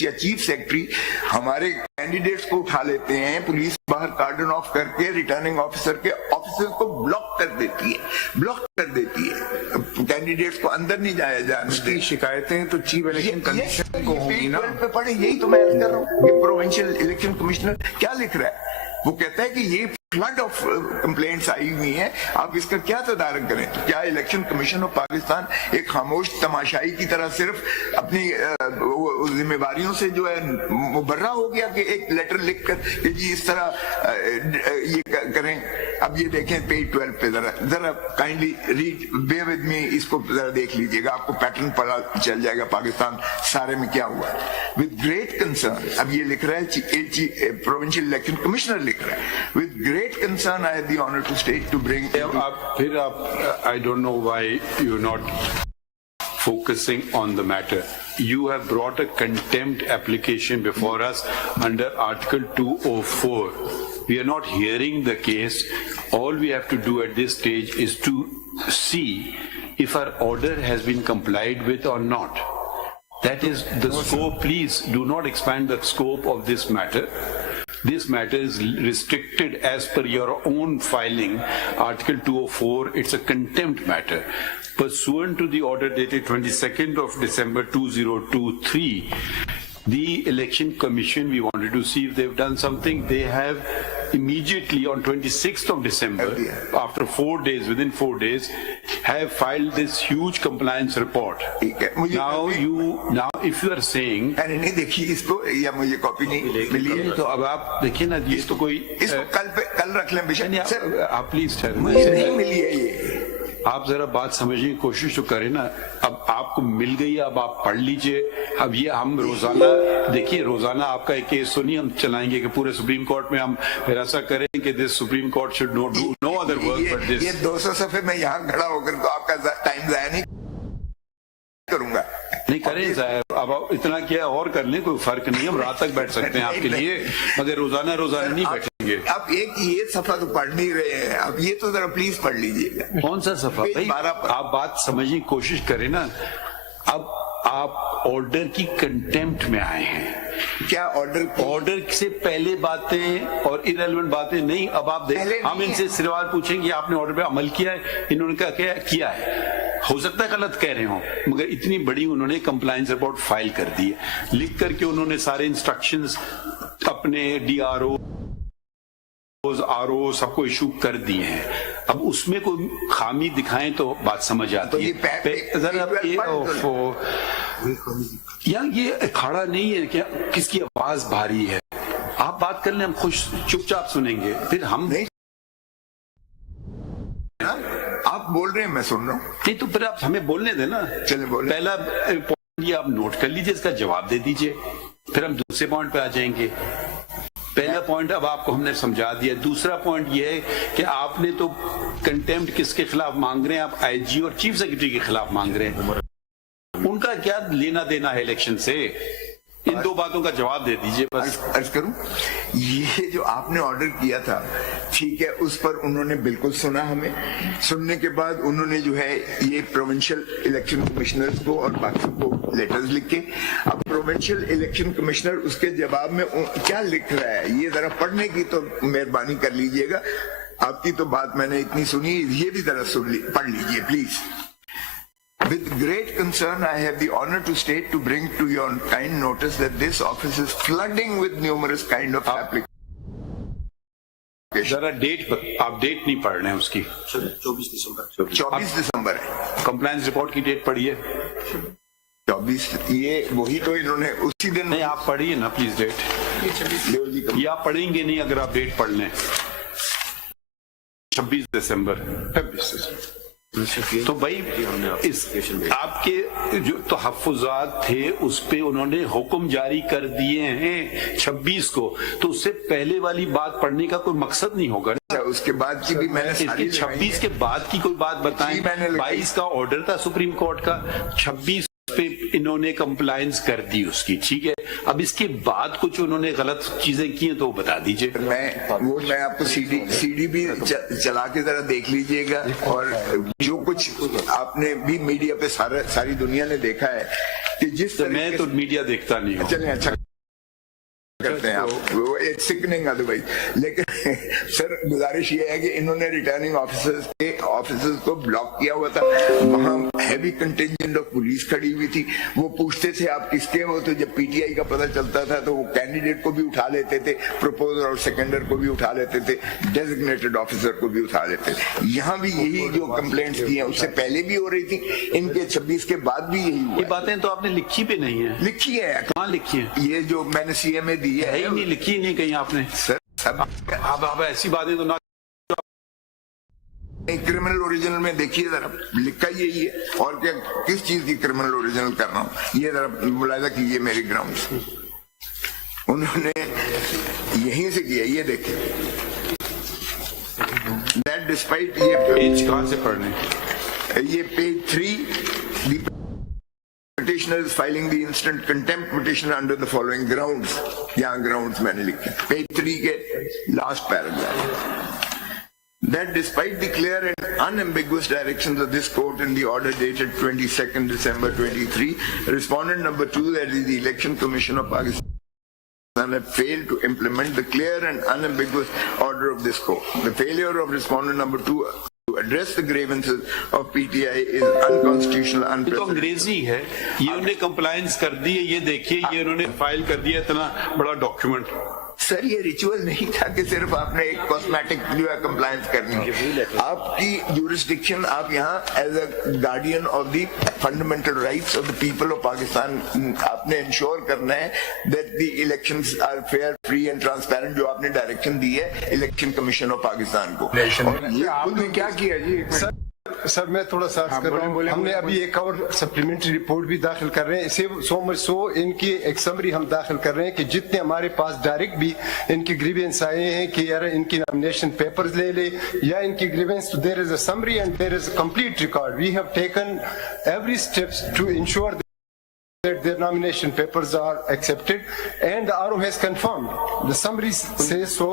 या चीफ सेक्रेटरी हमारे कैंडिडेट्स को उठा लेते हैं, पुलिस बाहर कार्डन ऑफ करके रिटर्निंग ऑफिसर के ऑफिसर को ब्लॉक कर देती है, कैंडिडेट्स को अंदर नहीं जाया जाने उसकी शिकायतें तो चीफ इलेक्शन कमीशन को होगी ना। पे पढ़े, यही तो मैं अर्ज कर रहा हूँ। ये प्रोविंशियल इलेक्शन कमिश्नर क्या लिख रहा है? वो कहता है कि ये फ्लड ऑफ कंप्लेंट्स आई हुई हैं, आप इसका क्या तदारक करें? तो क्या इलेक्शन कमीशन ऑफ पाकिस्तान एक खामोश तमाशाई की तरह सिर्फ अपनी जिम्मेवारियों से जो है मुबर्रा हो गया कि एक लेटर लिख कर कि जी इस तरह ये करें? अब ये देखें पेज 12 पे जरा kindly read, bear with me, इसको जरा देख लीजिएगा, आपको पैटर्न पता चल जाएगा पाकिस्तान सारे में क्या हुआ है। विद ग्रेट कंसर्न, अब ये लिख रहा है प्रोविंशियल इलेक्शन कमिश्नर लिख रहा है, with great concern I have the honor to state to bring. I don't know why you're not focusing on the matter. You have brought a contempt application before us under Article 204. We are not hearing the case. All we have to do at this stage is to see if our order has been complied with or not. That is the scope. Please do not expand the scope of this matter. This matter is restricted as per your own filing, Article 204. It's a contempt matter. Pursuant to the order dated 22nd of December 2023, the Election Commission, we wanted to see if they've done something. They have immediately on 26th of December, after 4 days, within 4 days, have filed this huge compliance report. Now, if you are saying, मैंने नहीं देखी इसको या मुझे कॉपी नहीं मिली है, तो अब आप देखिए ना, ये तो कोई इसको कल रख लें बेशक सर, आप प्लीज मुझे नहीं मिली है ये। आप जरा बात समझने की कोशिश तो करें ना। अब आपको मिल गई, अब आप पढ़ लीजिए। अब ये हम रोजाना देखिए, रोजाना आपका एक केस सुनिए, हम चलाएंगे कि पूरे सुप्रीम कोर्ट में हम फिर ऐसा करें कि this supreme court should not do no other work but this. ये 200 सफ़े में यहाँ खड़ा होकर तो आपका टाइम जाया नहीं करूंगा। नहीं करें साहब, अब इतना किया और कर लें, कोई फर्क नहीं, हम रात तक बैठ सकते हैं आपके लिए, मगर रोजाना नहीं बैठेंगे। आप एक ये सफा तो पढ़ नहीं रहे हैं, अब ये तो जरा प्लीज पढ़ लीजिएगा। कौन सा सफा भाई? आप बात समझने की कोशिश करें ना। अब आप ऑर्डर की कंटेम्प्ट में आए हैं। क्या ऑर्डर से पहले बातें और इरेलेवेंट बातें नहीं। अब आप देखें, हम इनसे सवाल पूछेंगे आपने ऑर्डर पे अमल किया है? इन्होंने क्या किया है? हो सकता है गलत कह रहे हो, मगर इतनी बड़ी उन्होंने कंप्लायंस रिपोर्ट फाइल कर दी है, लिख करके उन्होंने सारे इंस्ट्रक्शंस अपने DRO RO सबको इशू कर दिए हैं। अब उसमें कोई खामी दिखाएं तो बात समझ आती है। या ये अखाड़ा नहीं है क्या? किसकी आवाज भारी है? आप बात कर लें, हम खुश चुपचाप सुनेंगे, फिर हम नहीं। आप बोल रहे हैं, मैं सुन रहा हूँ। नहीं तो फिर आप हमें बोलने देना। चलिए बोले। पहला पॉइंट ये आप नोट कर लीजिए, इसका जवाब दे दीजिए, फिर हम दूसरे पॉइंट पे आ जाएंगे। पहला पॉइंट अब आपको हमने समझा दिया। दूसरा पॉइंट ये है कि आपने तो कंटेम्प्ट किसके खिलाफ मांग रहे हैं? आप IG और चीफ सेक्रेटरी के खिलाफ मांग रहे हैं। उनका क्या लेना देना है इलेक्शन से? इन दो बातों का जवाब दे दीजिए बस। अर्ज करूं, ये जो आपने ऑर्डर किया था, ठीक है, उस पर उन्होंने बिल्कुल सुना हमें। सुनने के बाद उन्होंने जो है ये प्रोविंशियल इलेक्शन कमिश्नर्स को और बाकी को लेटर्स लिख के, अब प्रोविंशियल इलेक्शन कमिश्नर उसके जवाब में क्या लिख रहा है ये जरा पढ़ने की तो मेहरबानी कर लीजिएगा। आपकी तो बात मैंने इतनी सुनी, ये भी जरा पढ़ लीजिए please. With great concern, I have the honor to state to bring to your kind notice that this office is flooding with numerous kind of applications. जरा डेट पर, आप डेट नहीं पढ़ रहे हैं उसकी। 24 दिसंबर है। कंप्लायंस रिपोर्ट की डेट पढ़िए। 24, ये वही तो इन्होंने उसी दिन। नहीं, आप पढ़िए ना प्लीज डेट। ये आप पढ़ेंगे नहीं अगर आप डेट पढ़ लें। 26 दिसंबर। तो भाई इस आपके जो तहफ़्फ़ुज़ात थे उस पे उन्होंने हुक्म जारी कर दिए हैं 26 को, तो उससे पहले वाली बात पढ़ने का कोई मकसद नहीं होगा। उसके बाद की भी मैंने 26 के बाद की कोई बात बताएं। 22 का ऑर्डर था सुप्रीम कोर्ट का, 26 पे इन्होंने कंप्लायंस कर दी उसकी, ठीक है। अब इसके बाद कुछ उन्होंने गलत चीजें की हैं तो बता दीजिए। मैं आपको CD भी चला के जरा देख लीजिएगा, और जो कुछ आपने भी मीडिया पे सारी दुनिया ने देखा है कि जिस मैं तो मीडिया देखता नहीं हूँ। चलिए, अच्छा करते हैं आप। Sickening otherwise. लेकिन सर गुजारिश ये है कि इन्होंने रिटर्निंग ऑफिसर्स को ब्लॉक किया हुआ था, वहां हैवी कंटिंजेंट ऑफ पुलिस खड़ी हुई थी, वो पूछते थे आप किसके हो, तो जब पीटीआई का पता चलता था तो वो कैंडिडेट को भी उठा लेते थे, प्रपोजर और सेकेंडर को भी उठा लेते थे, डेजिग्नेटेड ऑफिसर को भी उठा लेते थे। यहाँ भी यही जो कंप्लेंट्स की हैं उससे पहले भी हो रही थी, इनके 26 के बाद भी यही हुआ। ये बातें तो आपने लिखी भी नहीं है। लिखी है, कहाँ लिखी है? ये जो मैंने सीएमए दी है ही नहीं, लिखी नहीं कहीं आपने। सर अब ऐसी बातें तो ना, क्रिमिनल ओरिजिनल में देखिए जरा, लिखा यही है, और क्या किस चीज की क्रिमिनल ओरिजिनल कर रहा हूँ ये जरा मुलायजा कीजिए मेरे ग्राउंड। उन्होंने यहीं से किया, ये देखिए, दैट डिस्पाइट, ये पेज कहाँ से पढ़ने, ये पेज 3, petitioner is filing the instant contempt petition under the following grounds, यहाँ grounds मैंने लिखे पेज 3 के last paragraph, that despite the clear and unambiguous directions of this court in the order dated 22nd December 23, respondent number 2, that is the Election Commission of Pakistan, have failed to implement the clear and unambiguous order of this court. The failure of respondent number 2 to address the grievances of PTI is unconstitutional, तो unprecedented. अंग्रेजी है, ये उन्हें कंप्लायंस कर दी है, ये देखिए ये उन्होंने फाइल कर दिया इतना बड़ा डॉक्यूमेंट। सर ये रिचुअल नहीं था कि सिर्फ आपने एक कॉस्मेटिक जो है कंप्लायंस करनी है, आपकी जुरिस्डिक्शन, आप यहाँ as a guardian of the fundamental rights of the people of Pakistan आपने इंश्योर करना है that the elections are fair, free and transparent, जो आपने डायरेक्शन दी है इलेक्शन कमिशन ऑफ पाकिस्तान को। और ये आपने क्या किया जी? सर मैं थोड़ा सा कर रहा हूँ, हमने अभी एक और सप्लीमेंट्री रिपोर्ट भी दाखिल कर रहे हैं, इसे सो इनकी एक समरी हम दाखिल कर रहे हैं कि जितने हमारे पास डायरेक्ट भी इनकी ग्रीवेंस आए हैं कि यार इनकी नॉमिनेशन पेपर्स ले ले या इनकी ग्रीवेंस, तो there is a summary and there is a complete record, we have taken every steps to ensure that their nomination papers are accepted and the RO has confirmed. The summary says so.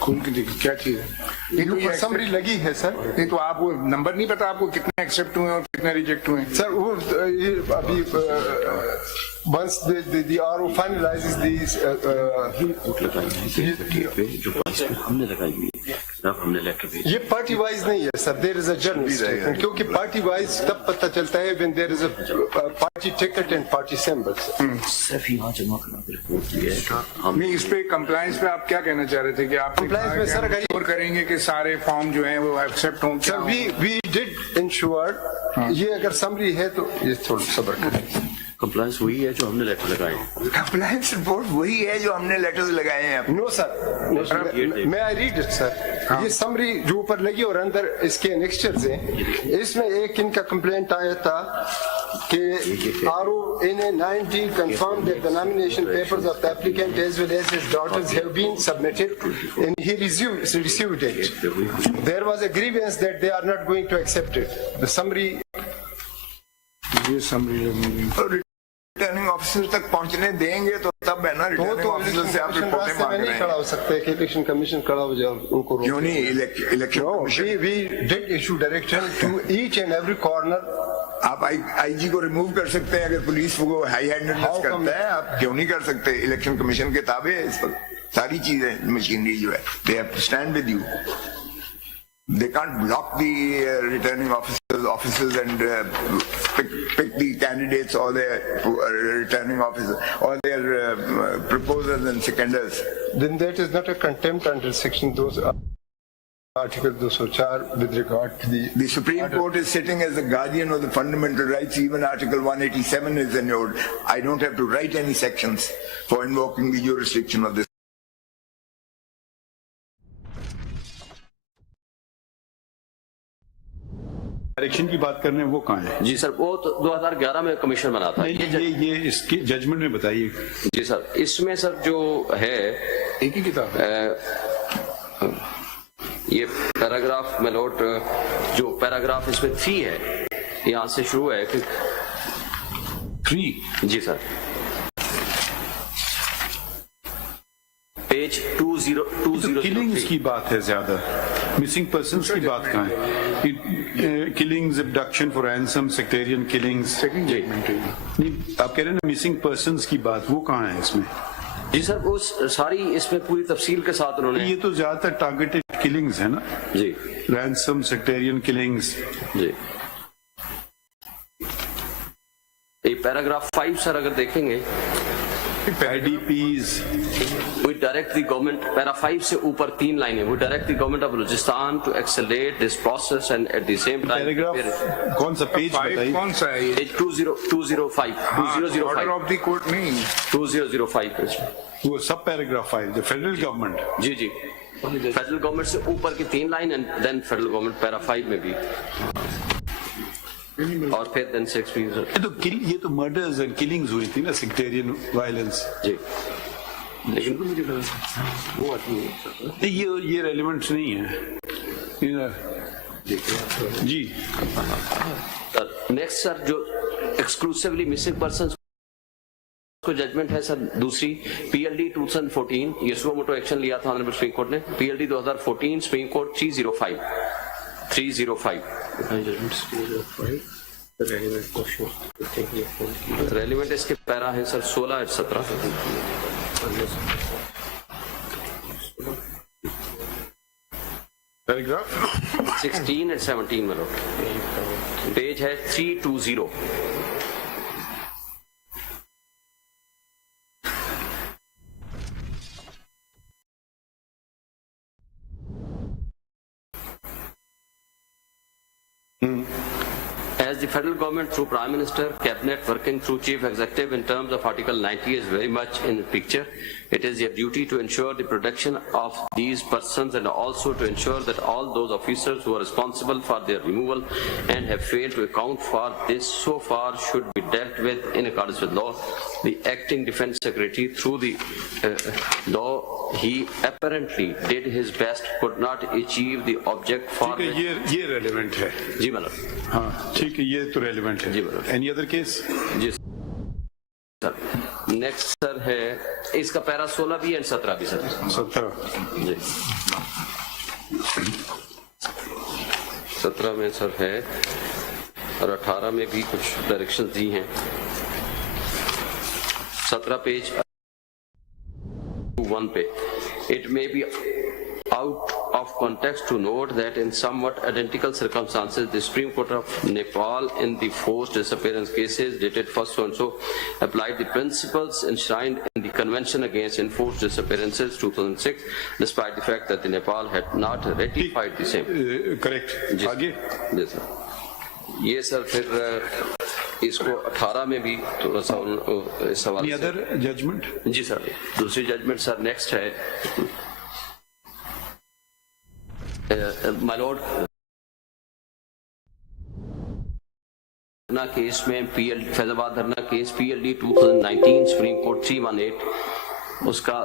खोल के देखिए क्या चीज है, ये तो समरी लगी है सर। नहीं तो आप वो नंबर नहीं पता आपको कितने एक्सेप्ट हुए और कितने रिजेक्ट हुए? सर वो ये अभी once the RO finalizes these हमने लगाई हुई है, हमने लेटर भेजा। ये पार्टी वाइज नहीं है sir, there is a general statement, क्योंकि पार्टी वाइज तब पता चलता है when there is a party ticket and party symbols. सिर्फ यहाँ जमा करा के रिपोर्ट की है। हम इस पे कंप्लायंस पे आप क्या कहना चाह रहे थे कि आप Compliance में सर इंश्योर करेंगे कि सारे फॉर्म जो हैं वो एक्सेप्ट हों? सर वी डिड इंश्योर, ये अगर समरी है तो ये थोड़ा सब्र करें। कंप्लायंस वही है जो हमने लेटर लगाए। कंप्लायंस रिपोर्ट वही है जो हमने लेटर्स लगाए हैं। नो सर, मैं आई रीड इट सर, ये समरी जो ऊपर लगी और अंदर इसके एनेक्स्चर्स हैं, इसमें एक इनका कंप्लेंट आया था कि RO in a 90 confirmed that the nomination papers of the applicant as well as his daughters have been submitted and he received it. There was a grievance that they are not going to accept it. The summary. ये summary returning officer तक पहुंचने देंगे तो तब है ना, returning officer से आप रिपोर्टें मांग रहे नहीं खड़ा हो सकते कि इलेक्शन कमीशन खड़ा हो जाए उनको। क्यों नहीं? Election commission, we did issue direction to each and every corner. आप आईजी को रिमूव कर सकते हैं अगर पुलिस वो हाई हैंडेडनेस करता है, आप क्यों नहीं कर सकते? इलेक्शन कमीशन के ताबे है इस वक्त सारी चीजें, मशीनरी जो है, they have to stand with you, they can't block the returning officers and pick the candidates or their returning officers or their proposers and seconders. Then that is not a contempt under section Article 204 with regard to the Supreme Court is sitting as the guardian of the fundamental rights. Even Article 187 is annulled. I don't have to write any sections for invoking the jurisdiction of this. Direction की बात कर रहे हैं, वो कहाँ है? जी सर, वो तो 2011 में कमीशन बना था। ये इसके जजमेंट में बताइए। जी सर, इसमें सर जो है एक ही किताब है, ये पैराग्राफ में नोट, जो पैराग्राफ इसमें 3 है, यहाँ से शुरू है कि 3। जी सर, पेज 2020। किलिंग्स की बात है ज्यादा, मिसिंग पर्सन्स की बात कहाँ है? Killings, abduction for ransom, sectarian killings, second judgement है। नहीं आप कह रहे हैं ना मिसिंग पर्सन्स की बात, वो कहाँ है इसमें? जी सर, वो सारी इसमें पूरी तफसील के साथ उन्होंने ये तो ज्यादातर टारगेटेड किलिंग्स है ना, जी रैंसम, सेक्टेरियन किलिंग्स। जी। ये पैराग्राफ 5 सर अगर देखेंगे, IDPs, we direct the government, para 5 से ऊपर 3 लाइनें, we direct the government of Balochistan to accelerate this process and at the same time paragraph कौन सा पेज फाइव बताइए? कौन सा है ये? page 2005 order of the court नहीं 2005 पेज। वो सब पैराग्राफ 5, द फेडरल गवर्नमेंट। जी जी, फेडरल गवर्नमेंट से ऊपर की 3 line and then federal government para 5 में भी, और फिर देन 6 भी। ये तो मर्डर्स एंड किलिंग्स हुई थी ना, सेक्टेरियन वायलेंस। जी, लेकिन वो आदमी ये रेलिवेंट नहीं है जी। सर नेक्स्ट सर जो एक्सक्लूसिवली मिसिंग पर्सन को जजमेंट है सर दूसरी, PLD 2014, ये सुओ मोटो एक्शन लिया था ऑनरेबल सुप्रीम कोर्ट ने, PLD 2014 सुप्रीम कोर्ट 305 रेलिवेंट इसके पैरा है सर 16 और 17, पैराग्राफ 16 और 17 में लो, पेज है 320। As the federal government through Prime Minister, Cabinet working through Chief Executive in terms of Article 90 is very much in the picture, it is their duty to ensure the protection of these persons and also to ensure that all those officers who are responsible for their removal and have failed to account for this so far should be dealt with in accordance with law. The acting Defence Secretary through the though he apparently did his best could not achieve the object for ठीक है, ये रेलिवेंट है जी मतलब हाँ, ठीक है, ये तो रेलिवेंट है जी मैडम। Any other case? जी सर। नेक्स्ट सर है इसका पैरा 16 भी एंड 17 भी सर। 17 जी 17 में सर है और 18 में भी कुछ डायरेक्शन दी हैं। 17 पेज 1 पे, it may be out of context to note that in somewhat identical circumstances, the Supreme Court of Nepal in the forced disappearance cases dated first so-and-so applied the principles enshrined in the Convention Against Enforced Disappearances 2006, despite the fact that the Nepal had not ratified the same. Correct, आगे जी सर। ये सर फिर इसको 18 में भी थोड़ा सा इस सवाल एनी अदर जजमेंट? जी सर। दूसरी जजमेंट सर नेक्स्ट है माय लॉर्ड धरना केस में फैजाबाद धरना केस PLD 2019 सुप्रीम कोर्ट 318, उसका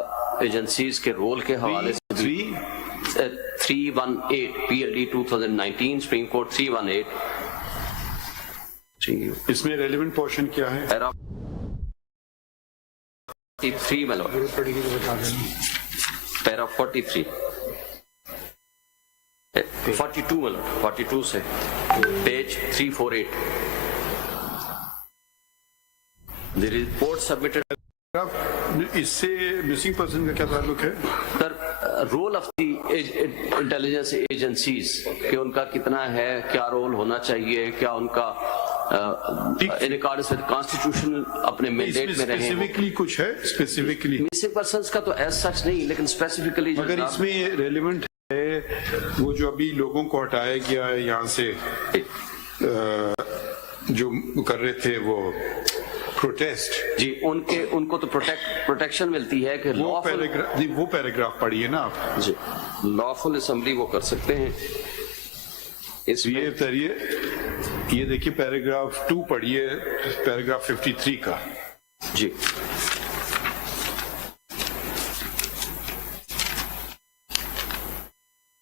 एजेंसीज के रोल के हवाले से 318 PLD 2019 सुप्रीम कोर्ट 318। इसमें रेलिवेंट पोर्शन क्या है? पैरा 43 में लॉर्ड, पैरा 43 42 में लॉर्ड, 42 से पेज 348। The report submitted इससे मिसिंग पर्सन का क्या ताल्लुक है? Sir role of the intelligence agencies कि उनका कितना है, क्या रोल होना चाहिए, क्या उनका इन अकॉर्डेंस विद कॉन्स्टिट्यूशन अपने मैंडेट में रहे। स्पेसिफिकली कुछ है? स्पेसिफिकली मिसिंग पर्संस का तो एज सच नहीं, लेकिन स्पेसिफिकली अगर इसमें रेलिवेंट है वो जो अभी लोगों को हटाया गया है यहाँ से जो कर रहे थे वो प्रोटेस्ट जी, उनको तो प्रोटेक्शन मिलती है कि वो पैराग्राफ पढ़िए ना आप जी, लॉफुल असेंबली वो कर सकते हैं। ये देखिए पैराग्राफ 2 पढ़िए, पैराग्राफ 53 का जी।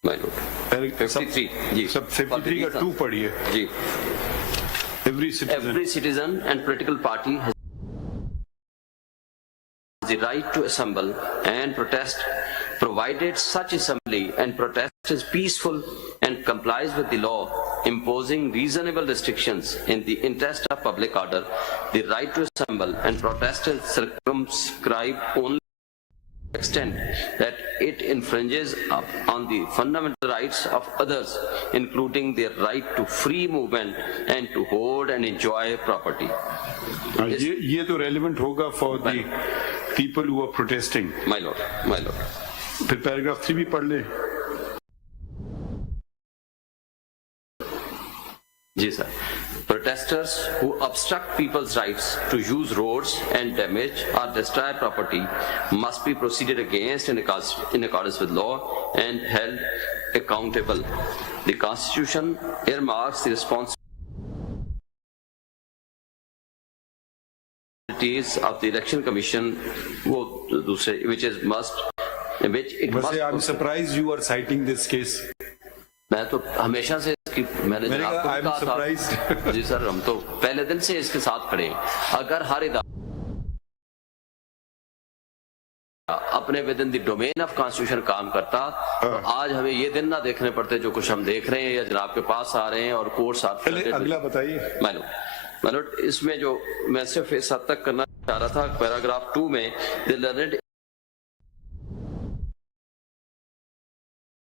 माय लॉर्ड 53 जी, सब 53 का 2 पढ़िए जी। Every citizen and political party has the right to assemble and protest, provided such assembly and protest is peaceful and complies with the law, imposing reasonable restrictions in the interest of public order. The right to assemble and protest is circumscribed only extent that it infringes on the fundamental rights of others, including their right to free movement and to hold and enjoy property. ये तो relevant होगा for the people who are protesting. My lord, my lord. फिर paragraph 3 भी पढ़ ले. जी sir. Protesters who obstruct people's rights to use roads and damage or destroy property must be proceeded against in accordance with law and held accountable. The Constitution earmarks the responsibilities of the Election Commission, which it must. I'm surprised you are citing this case. मैं तो हमेशा से मैंने कहा था जी सर, हम तो पहले दिन से इसके साथ खड़े हैं. अगर हर इदारा अपने with in the domain of constitution काम करता तो आज हमें ये दिन ना देखने पड़ते जो कुछ हम देख रहे हैं या जनाब के पास आ रहे हैं और कोर्ट्स आते हैं. अगला बताइए. मैंने इसमें जो मैं सिर्फ इस हद तक करना चाह रहा था, पैराग्राफ 2 में the learned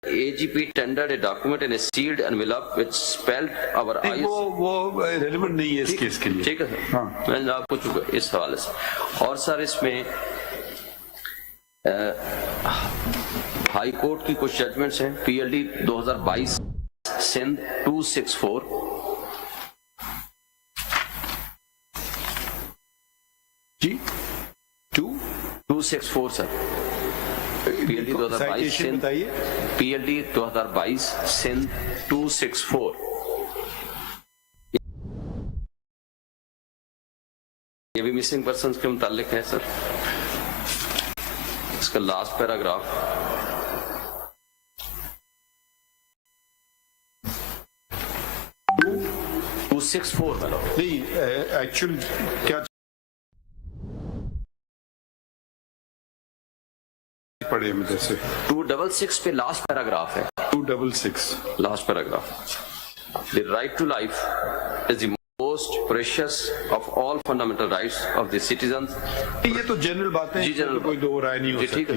AGP tendered a document in a sealed envelope which spelled our eyes. वो relevant नहीं है इस केस के लिए. ठीक है सर. हाँ. मैं जनाब को चुका इस हवाले से. और सर इसमें हाई कोर्ट की कुछ जजमेंट्स हैं. PLD 2022 सिंध 264. जी 264 sir. PLD 2022 Sindh. PLD 2022 Sindh 264. ये भी मिसिंग पर्संस के मुतालिक है सर. इसका लास्ट पैराग्राफ 264 में नहीं एक्चुअल क्या पढ़े मुझे से 266 पे लास्ट पैराग्राफ है. 266 last paragraph. The right to life is the most precious of all fundamental rights of the citizens. ये तो जनरल बातें हैं, तो कोई दो राय नहीं हो सकती.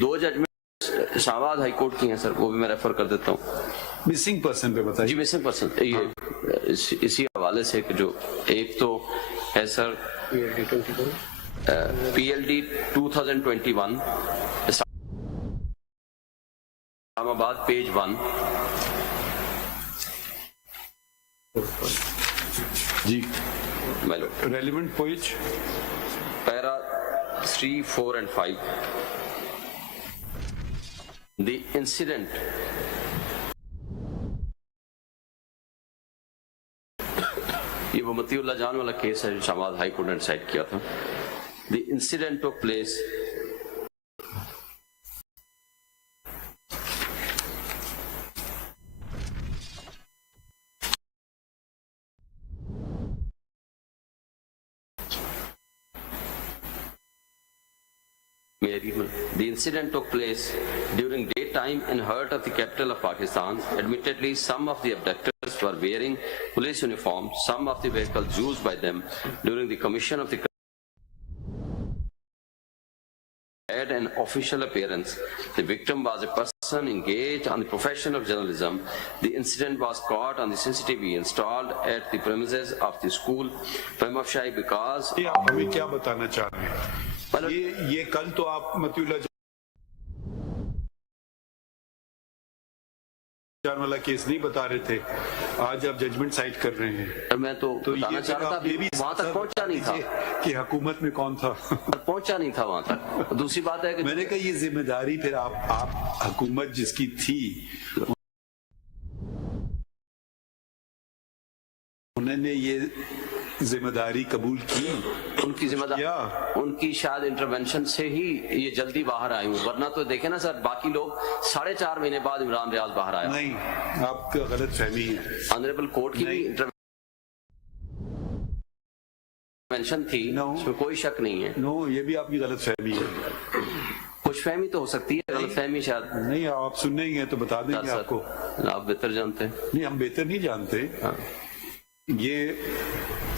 दो जजमेंट इस्लामाबाद हाई कोर्ट की हैं सर, वो भी मैं रेफर कर देता हूँ. मिसिंग पर्सन पे बताइए. जी मिसिंग पर्सन ये इसी हवाले से कि जो एक तो है सर PLD 2021 इस्लामाबाद पेज 1. जी रेलिवेंट पेज पैरा 3, 4 and 5. The incident ये वो मतीउल्लाह जान वाला केस है जो इस्लामाबाद हाई कोर्ट ने डिसाइड किया था. The incident took place The incident took place during daytime in heart of the capital of Pakistan. Admittedly, some of the abductors were wearing police uniforms. Some of the vehicles used by them during the commission of the had an official appearance. The victim was a person engaged on the profession of journalism. The incident was caught on the CCTV installed at the premises of the school. SNINEWSHD because आप हमें क्या बताना चाह रहे हैं? ये कल तो आप मतीउल्लाह जान वाला केस नहीं बता रहे थे, आज आप जजमेंट साइड कर रहे हैं. मैं तो बताना चाह रहा था, वहां तक पहुंचा नहीं था कि हुकूमत में कौन था. पहुंचा नहीं था वहां तक. दूसरी बात है कि मैंने कहा ये जिम्मेदारी फिर आप हुकूमत जिसकी थी उन्होंने ये जिम्मेदारी कबूल की. उनकी जिम्मेदारी उनकी शायद इंटरवेंशन से ही ये जल्दी बाहर आए हूँ, वरना तो देखे ना सर बाकी लोग 4.5 महीने बाद इमरान रियाज बाहर आया. नहीं, आपका गलत फहमी है. ऑनरेबल कोर्ट की इंटरवेंशन थी, इसमें कोई शक नहीं है. नो, ये भी आपकी गलत फहमी है. कुछ फहमी तो हो सकती है, गलत फहमी शायद नहीं. आप सुनने ही हैं तो बता देंगे आपको. आप बेहतर जानते हैं. नहीं, हम बेहतर नहीं जानते. ये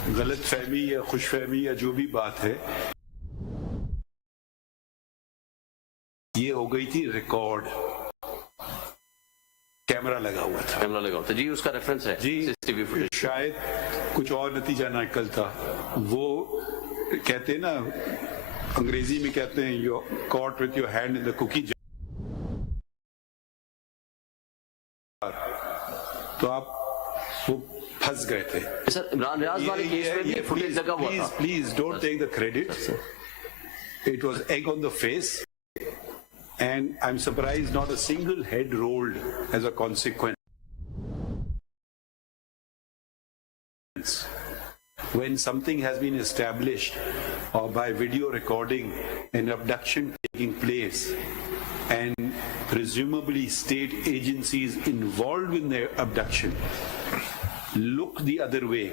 गलत फहमी या खुशफहमी या जो भी बात है, ये हो गई थी रिकॉर्ड, कैमरा लगा हुआ था। कैमरा लगा हुआ था जी, उसका रेफरेंस है जी, सीसीटीवी फुटेज। शायद कुछ और नतीजा ना निकलता। वो कहते हैं ना, अंग्रेजी में कहते हैं you caught with your hand in the cookie jar, तो आप वो फंस गए थे। सर इमरान रियाज वाले केस में भी फुटेज लगा हुआ था। Please don't take the credit, it was egg on the face and I'm surprised not a single head rolled as a consequence. When something has been established or by video recording an abduction taking place and presumably state agencies involved in their abduction look the other way,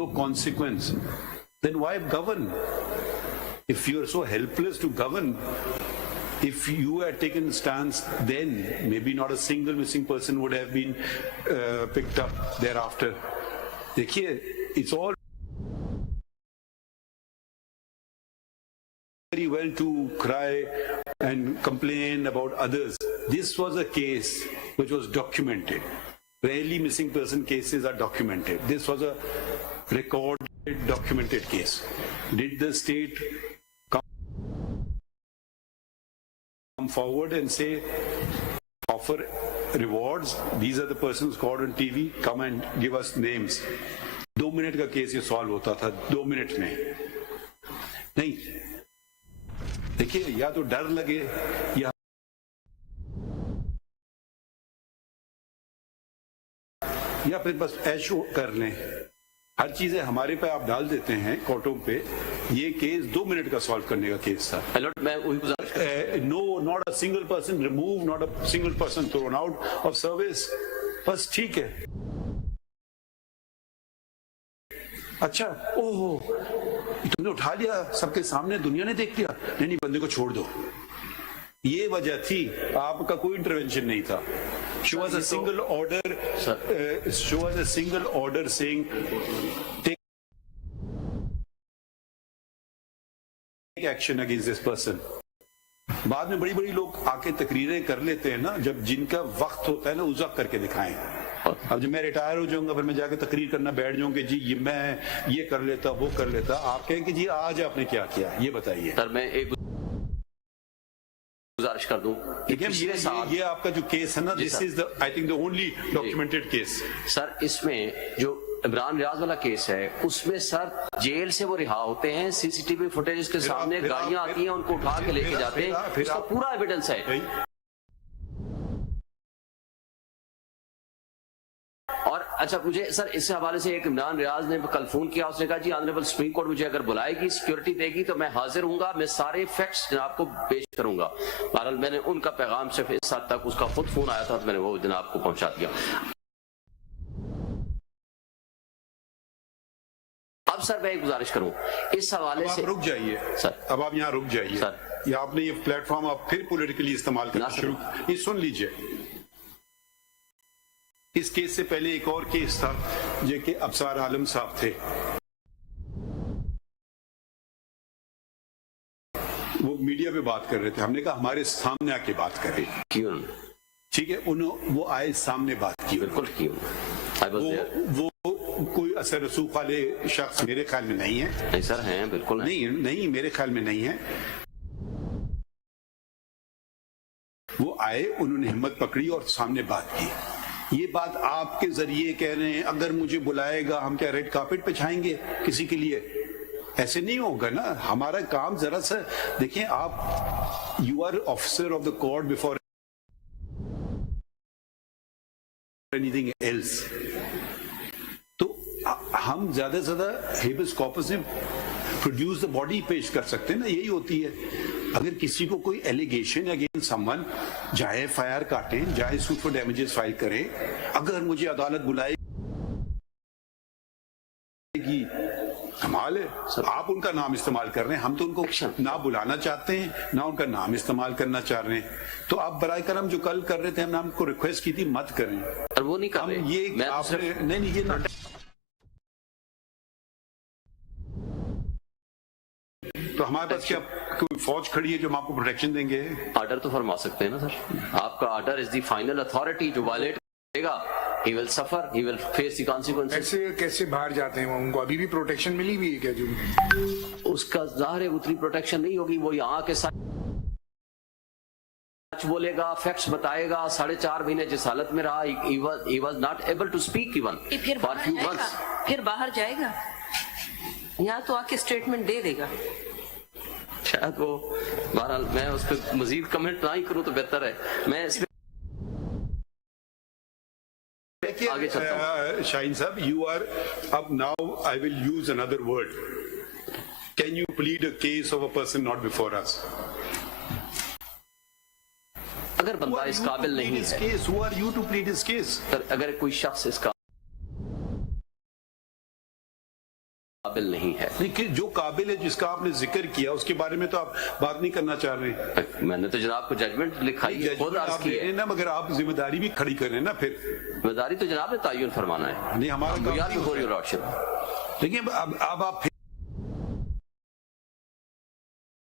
no consequence, then why govern? If you are so helpless to govern, if you had taken stance then, maybe not a single missing person would have been picked up thereafter. देखिए, it's all very well to cry and complain about others. This was a case which was documented. Rarely missing person cases are documented. This was a recorded, documented case. Did the state come forward and say, offer rewards, these are the persons caught on TV, come and give us names? 2 मिनट का केस ये सॉल्व होता था, 2 मिनट में। नहीं, देखिए, या तो डर लगे या फिर बस ऐशो कर लें। हर चीजें हमारे पे आप डाल देते हैं कोर्टों पे। ये केस 2 मिनट का सॉल्व करने का केस था। मैं वही गुजारिश no, not a single person remove, not a single person thrown out of service. बस ठीक है। अच्छा, ओहो, तुमने उठा लिया सबके सामने, दुनिया ने देख लिया, नहीं बंदे को छोड़ दो। ये वजह थी, आपका कोई इंटरवेंशन नहीं था। She was a single order. She was a single order saying, take action against this person. बाद में बड़ी लोग आके तकरीरें कर लेते हैं ना, जब जिनका वक्त होता है ना, उस वक्त करके दिखाएं। अब जब मैं रिटायर हो जाऊंगा, फिर मैं जाके तकरीर करना बैठ जाऊंगा, जी ये मैं ये कर लेता, वो कर लेता। आप कहें कि जी आज आपने क्या किया, ये बताइए। सर मैं एक गुजारिश कर दूं, ये आपका जो केस है ना, this is the I think the only documented case. Sir इसमें जो इमरान रियाज वाला केस है, उसमें सर जेल से वो रिहा होते हैं, सीसीटीवी फुटेज के सामने गाड़ियां आती हैं, उनको उठा के लेके जाते हैं, उसका पूरा एविडेंस है। और अच्छा, मुझे सर इस हवाले से एक इमरान रियाज ने कल फोन किया, उसने कहा जी ऑनरेबल सुप्रीम कोर्ट मुझे अगर बुलाएगी, सिक्योरिटी देगी तो मैं हाजिर हूंगा, मैं सारे फैक्ट्स जनाब को पेश करूंगा। बहरहाल मैंने उनका पैगाम सिर्फ इस हद तक, उसका खुद फोन आया था तो मैंने वो जनाब को पहुंचा दिया। अब सर मैं एक गुजारिश करूं इस हवाले से। रुक जाइए सर, अब आप यहाँ रुक जाइए सर। या आपने ये प्लेटफॉर्म आप फिर पॉलिटिकली इस्तेमाल करना शुरू, ये सुन लीजिए। इस केस से पहले एक और केस था, जो कि अफसार आलम साहब थे, वो मीडिया पे बात कर रहे थे। हमने कहा हमारे सामने आके बात करें। क्यों? ठीक है, वो आए, सामने बात की। बिल्कुल क्यों? वो कोई असर रसूख वाले शख्स मेरे ख्याल में नहीं है। नहीं सर हैं, बिल्कुल नहीं मेरे ख्याल में नहीं है। वो आए, उन्होंने हिम्मत पकड़ी और सामने बात की। ये बात आपके जरिए कह रहे हैं, अगर मुझे बुलाएगा हम क्या रेड कार्पेट पे छाएंगे किसी के लिए? ऐसे नहीं होगा ना। हमारा काम जरा सा देखिए, आप you are officer of the court before anything else. तो हम ज्यादा से ज्यादा हेबियस कॉर्पस में प्रोड्यूस द बॉडी पेश कर सकते हैं ना, यही होती है। अगर किसी को कोई एलिगेशन अगेंस्ट समवन, जाए एफआईआर काटें, जाए सूट फॉर डैमेजेस फाइल करें। अगर मुझे अदालत बुलाएगी, कमाल कमाल है, आप उनका नाम इस्तेमाल कर रहे हैं, हम तो उनको ना बुलाना चाहते हैं ना उनका नाम इस्तेमाल करना चाह रहे हैं। तो आप बराए करम जो कल कर रहे थे, हमने आपको रिक्वेस्ट की थी मत करें। और वो नहीं कर रहे। हम ये मैं आपने नहीं ये ना, तो हमारे पास क्या कोई फौज खड़ी है जो हम आपको प्रोटेक्शन देंगे? ऑर्डर तो फरमा सकते हैं ना सर, आपका order is the final authority, जो वायलेट करेगा he will suffer, he will face the consequences। ऐसे कैसे बाहर जाते हैं वो? उनको अभी भी प्रोटेक्शन मिली हुई है क्या? जो उसका जाहिर है उतनी प्रोटेक्शन नहीं होगी, वो यहाँ के सच बोलेगा, फैक्ट्स बताएगा। 4.5 महीने जिस हालत में रहा, he was not able to speak even for few months। फिर बाहर जाएगा, यहाँ तो आके स्टेटमेंट दे देगा शायद वो। बहरहाल मैं उस पर मजीद कमेंट ना ही करूँ तो बेहतर है। मैं इस आगे चलता हूँ। शाहीन साहब, you are अब now I will use another word. Can you plead a case of a person not before us? अगर बंदा इस काबिल नहीं है, Who are you to plead his case? अगर कोई शख्स इस काबिल नहीं है, लेकिन जो काबिल है जिसका आपने जिक्र किया उसके बारे में तो आप बात नहीं करना चाह रहे हैं। मैंने तो जनाब को जजमेंट लिखाई है, खुद अर्ज की है ना, मगर आप जिम्मेदारी भी खड़ी कर रहे हैं ना। फिर जिम्मेदारी तो जनाब ने तायुन फरमाना है, नहीं हमारा काम नहीं हो रही लॉर्डशिप। देखिए अब आप फिर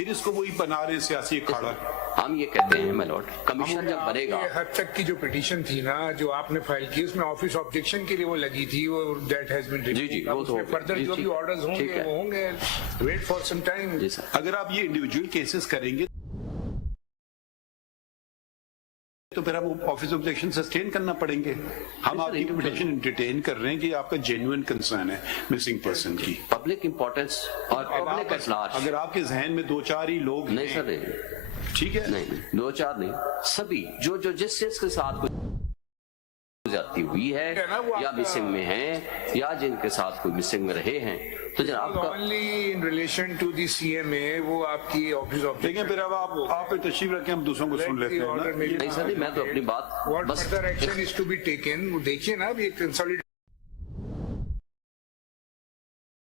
इसको वही बना रहे हैं सियासी अखाड़ा। हम ये कहते हैं माय लॉर्ड, कमीशन जब बनेगा, हद तक की जो पिटीशन थी ना जो आपने फाइल की, उसमें ऑफिस ऑब्जेक्शन के लिए वो लगी थी, वो दैट हैज बीन जी जी, वो तो फर्दर जो भी ऑर्डर्स होंगे वो होंगे। Wait for some time. जी सर। अगर आप ये इंडिविजुअल केसेस करेंगे तो फिर हम ऑफिस ऑब्जेक्शन सस्टेन करना पड़ेंगे। हम आपकी पिटीशन एंटरटेन कर रहे हैं कि आपका जेन्युइन कंसर्न है मिसिंग पर्सन की, पब्लिक इंपॉर्टेंस और पब्लिक एट लार्ज। अगर आपके जहन में 2-4 ही लोग नहीं सर, नहीं, ठीक है, नहीं 2-4 नहीं, सभी जो जिस के साथ कुछ जाती हुई है या मिसिंग में हैं या जिनके साथ कोई मिसिंग में रहे हैं, तो जनाब का only in relation to the CMA वो आपकी ऑफिस ऑब्जेक्शन। देखिए फिर अब आप तशरीफ रखें, हम दूसरों को सुन लेते हैं ना। नहीं सर, नहीं, मैं तो अपनी बात व्हाट बस further action is to be taken, वो देखिए ना अभी एक कंसोलिडेटेड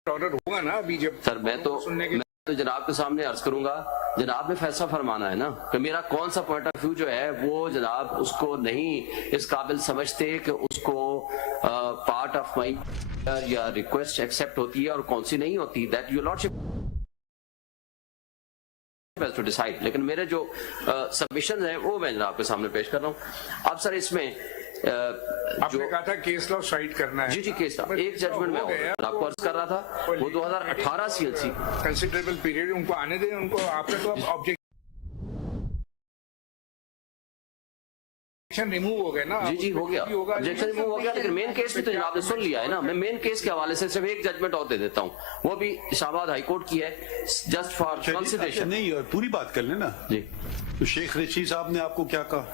ऑर्डर होगा ना अभी जब सर मैं तो जनाब के सामने अर्ज करूंगा, जनाब ने फैसला फरमाना है ना कि मेरा कौन सा पॉइंट ऑफ व्यू जो है वो जनाब उसको नहीं इस काबिल समझते कि उसको पार्ट ऑफ माई या रिक्वेस्ट एक्सेप्ट होती है और कौन सी नहीं होती, that your lordship to decide. लेकिन मेरे जो सबमिशन है वो मैं जनाब के सामने पेश कर रहा हूँ। अब सर इसमें आपने कहा था केस लॉ साइड करना है। जी जी, केस लॉ एक जजमेंट में आपको अर्ज कर रहा था, वो 2018 CLC कंसिडरेबल पीरियड उनको आने दें, उनको आपका तो ऑब्जेक्शन रिमूव हो गया ना। जी जी हो गया, ऑब्जेक्शन रिमूव हो गया, लेकिन मेन केस भी तो जनाब ने सुन लिया है ना। मैं मेन केस के हवाले से सिर्फ एक जजमेंट और दे देता हूँ, वो भी इस्लामाबाद हाई कोर्ट की है, जस्ट फॉर कंसिडरेशन। नहीं और पूरी बात कर लेना जी। तो शेख रशीद साहब ने आपको क्या कहा?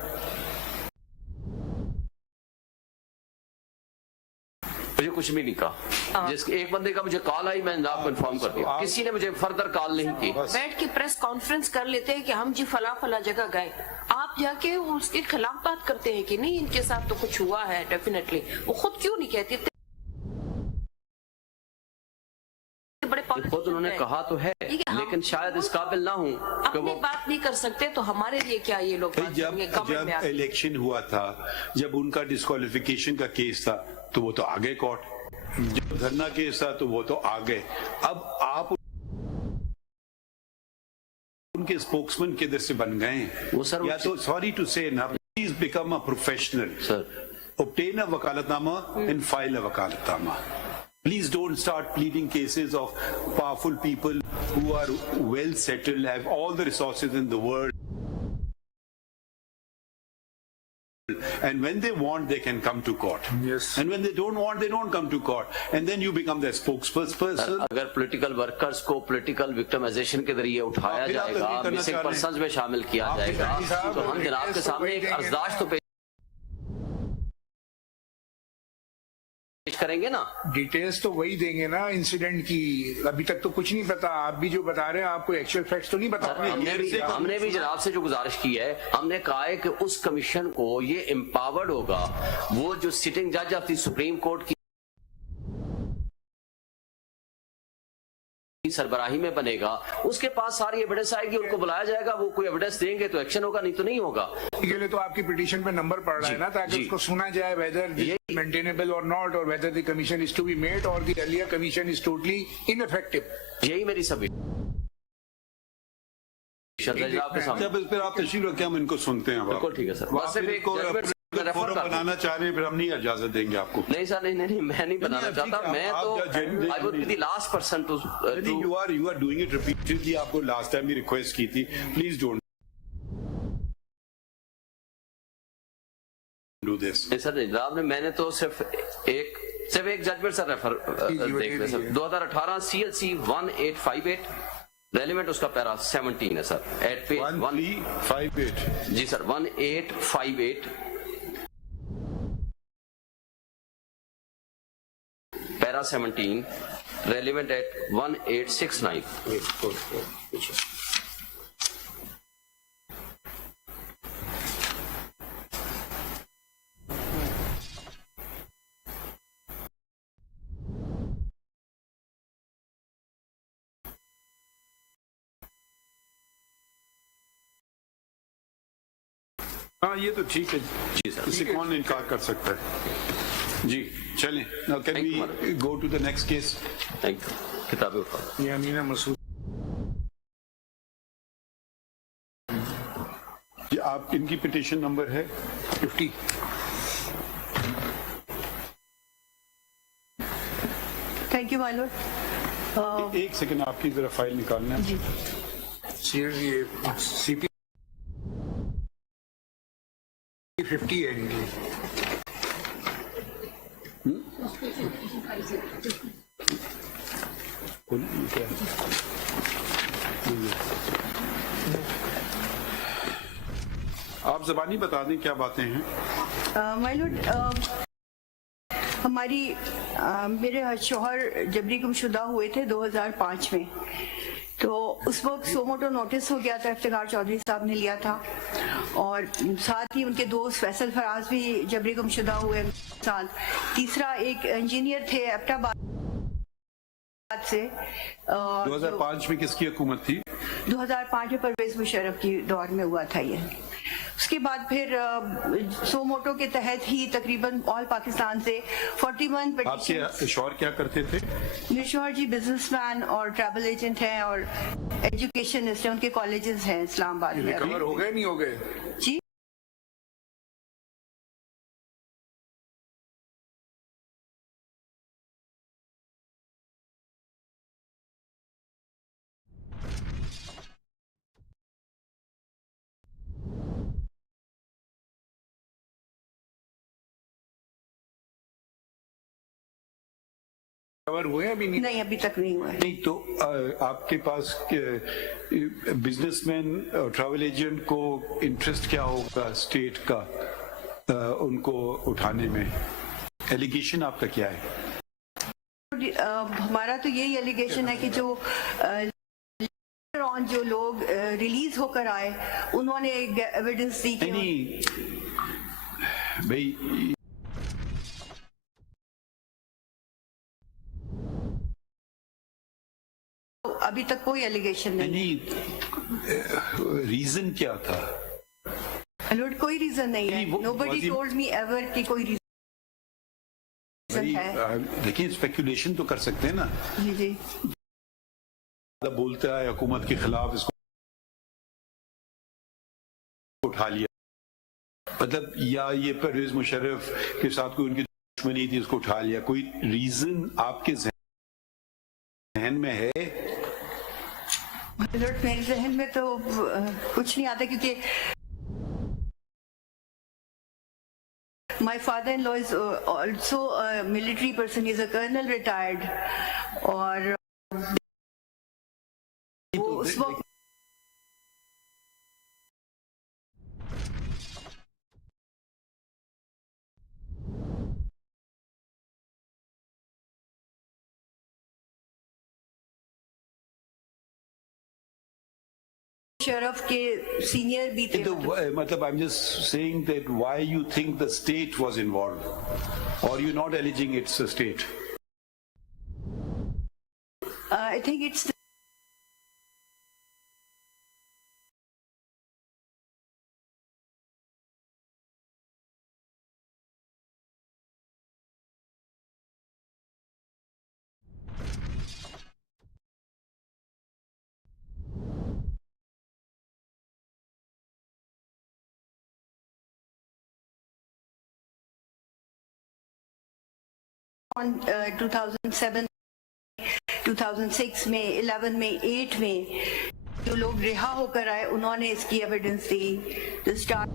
मुझे कुछ भी नहीं कहा। जिस एक बंदे का मुझे कॉल आई, मैं जनाब को इन्फॉर्म कर दिया, किसी ने मुझे फर्दर कॉल नहीं की। बैठ के प्रेस कॉन्फ्रेंस कर लेते हैं कि हम जी फला जगह गए, आप जाके उसके खिलाफ बात करते हैं कि नहीं इनके साथ तो कुछ हुआ है। डेफिनेटली वो खुद क्यों नहीं कहती? खुद उन्होंने कहा तो है, लेकिन शायद इस काबिल ना हूँ कि वो बात नहीं कर सकते, तो हमारे लिए क्या ये लोग जब इलेक्शन हुआ था, जब उनका डिस्क्वालिफिकेशन का केस था तो वो तो आ गए कोर्ट, जब धरना केस था तो वो तो आ गए। अब आप उनके स्पोक्समैन किधर से बन गए? वो सर या तो सॉरी टू से ना, please become a professional sir, obtain a वकालतनामा and file a वकालतनामा. Please don't start pleading cases of powerful people who are well settled, have all the resources in the world. And when they want, they can come to court. Yes. And when they don't want, they don't come to court. And then you become their spokesperson. अगर political workers को political victimisation के जरिए उठाया जाएगा, missing persons में शामिल किया जाएगा, तो हम जनाब के सामने एक अर्जदाश्त तो पेश करेंगे ना। डिटेल्स तो वही देंगे ना इंसिडेंट की, अभी तक तो कुछ नहीं पता। आप भी जो बता रहे हैं आपको एक्चुअल फैक्ट्स तो नहीं बता रहे। हमने भी जनाब से जो गुजारिश की है, हमने कहा है कि उस कमीशन को ये एम्पावर्ड होगा, वो जो सिटिंग जज ऑफ द सुप्रीम कोर्ट की सरबराही में बनेगा, उसके पास सारी एविडेंस आएगी, उनको बुलाया जाएगा, वो कोई एविडेंस देंगे तो एक्शन होगा, नहीं तो नहीं होगा। के लिए तो आपकी पिटीशन पे नंबर पड़ रहा है ना, ताकि उसको सुना जाए वेदर मेंटेनेबल और नॉट, और whether the commission is to be made और the earlier commission is totally ineffective. यही मेरी सभी फिर आप तशरीफ रखें, हम इनको सुनते हैं। बिल्कुल ठीक है सर। बस सिर्फ एक फोरम बनाना चाह रहे हैं, फिर हम नहीं इजाजत देंगे आपको। नहीं सर, नहीं, मैं नहीं बनाना चाहता। मैं तो I would be the last person to you are doing it repeatedly. आपको लास्ट टाइम भी रिक्वेस्ट की थी, please don't do this. Sir जनाब ने, मैंने तो सिर्फ एक जजमेंट सर रेफर देख रहे सर, 2018 CLC 1858 रेलिवेंट उसका पैरा 17 है सर, एट पे 1858 जी सर, 1858 पैरा 17 रेलिवेंट एट 1869। हाँ, ये तो ठीक है जी सर, इससे कौन इनकार कर सकता है जी। चलें, now can we go to the next case. Thank you. किताबें उठाओ। ये अमीना मसूद जी, आप इनकी पिटीशन नंबर है 50। Thank you my Lord. एक सेकंड, आपकी जरा फाइल निकालना है। ये CP 50 है इनकी। आप जबानी बता दें क्या बातें हैं। माय लॉर्ड, मेरे शौहर जबरी गुमशुदा हुए थे 2005 में, तो उस वक्त सोमोटो नोटिस हो गया था, इफ्तिखार चौधरी साहब ने लिया था, और साथ ही उनके दोस्त फैसल फराज भी जबरी गुमशुदा हुए साथ। तीसरा एक इंजीनियर थे एबटाबाद से। 2005 में किसकी हुकूमत थी? 2005 में परवेज मुशर्रफ की दौर में हुआ था ये। उसके बाद फिर सोमोटो के तहत ही तकरीबन ऑल पाकिस्तान से 41 पिटीशन। आपके शौहर क्या करते थे? मेरे शौहर जी बिजनेसमैन और ट्रैवल एजेंट हैं और एजुकेशनिस्ट हैं, उनके कॉलेजेस हैं इस्लामाबाद में। रिकवर हो गए नहीं हो गए? जी, रिकवर हुए अभी नहीं, अभी तक नहीं हुआ है। नहीं तो आपके पास बिजनेसमैन और ट्रैवल एजेंट को इंटरेस्ट क्या होगा स्टेट का उनको उठाने में? एलिगेशन आपका क्या है? हमारा तो यही एलिगेशन है कि जो लोग रिलीज होकर आए उन्होंने एविडेंस दी कि नहीं भाई, अभी तक कोई एलिगेशन नहीं। रीजन क्या था? लॉर्ड, कोई रीजन नहीं है। नोबडी टोल्ड मी एवर कि कोई रीजन है। देखिए, स्पेकुलेशन तो कर सकते हैं ना। जी जी, बोलता है हुकूमत के खिलाफ, इसको उठा लिया, मतलब या ये परवेज मुशर्रफ के साथ कोई उनकी दुश्मनी थी, इसको उठा लिया। कोई रीजन आपके जहन में है? मेरे जहन में तो कुछ नहीं आता, क्योंकि my father-in-law is also a military person. He's a colonel retired, और वो उस वक्त शरफ के सीनियर भी थे। मतलब I'm just saying that why you think the state was involved, or you're not alleging it's a state? I think it's on 2007, 2006 में, 11 में, 8 में जो लोग रिहा होकर आए उन्होंने इसकी एविडेंस दी. The start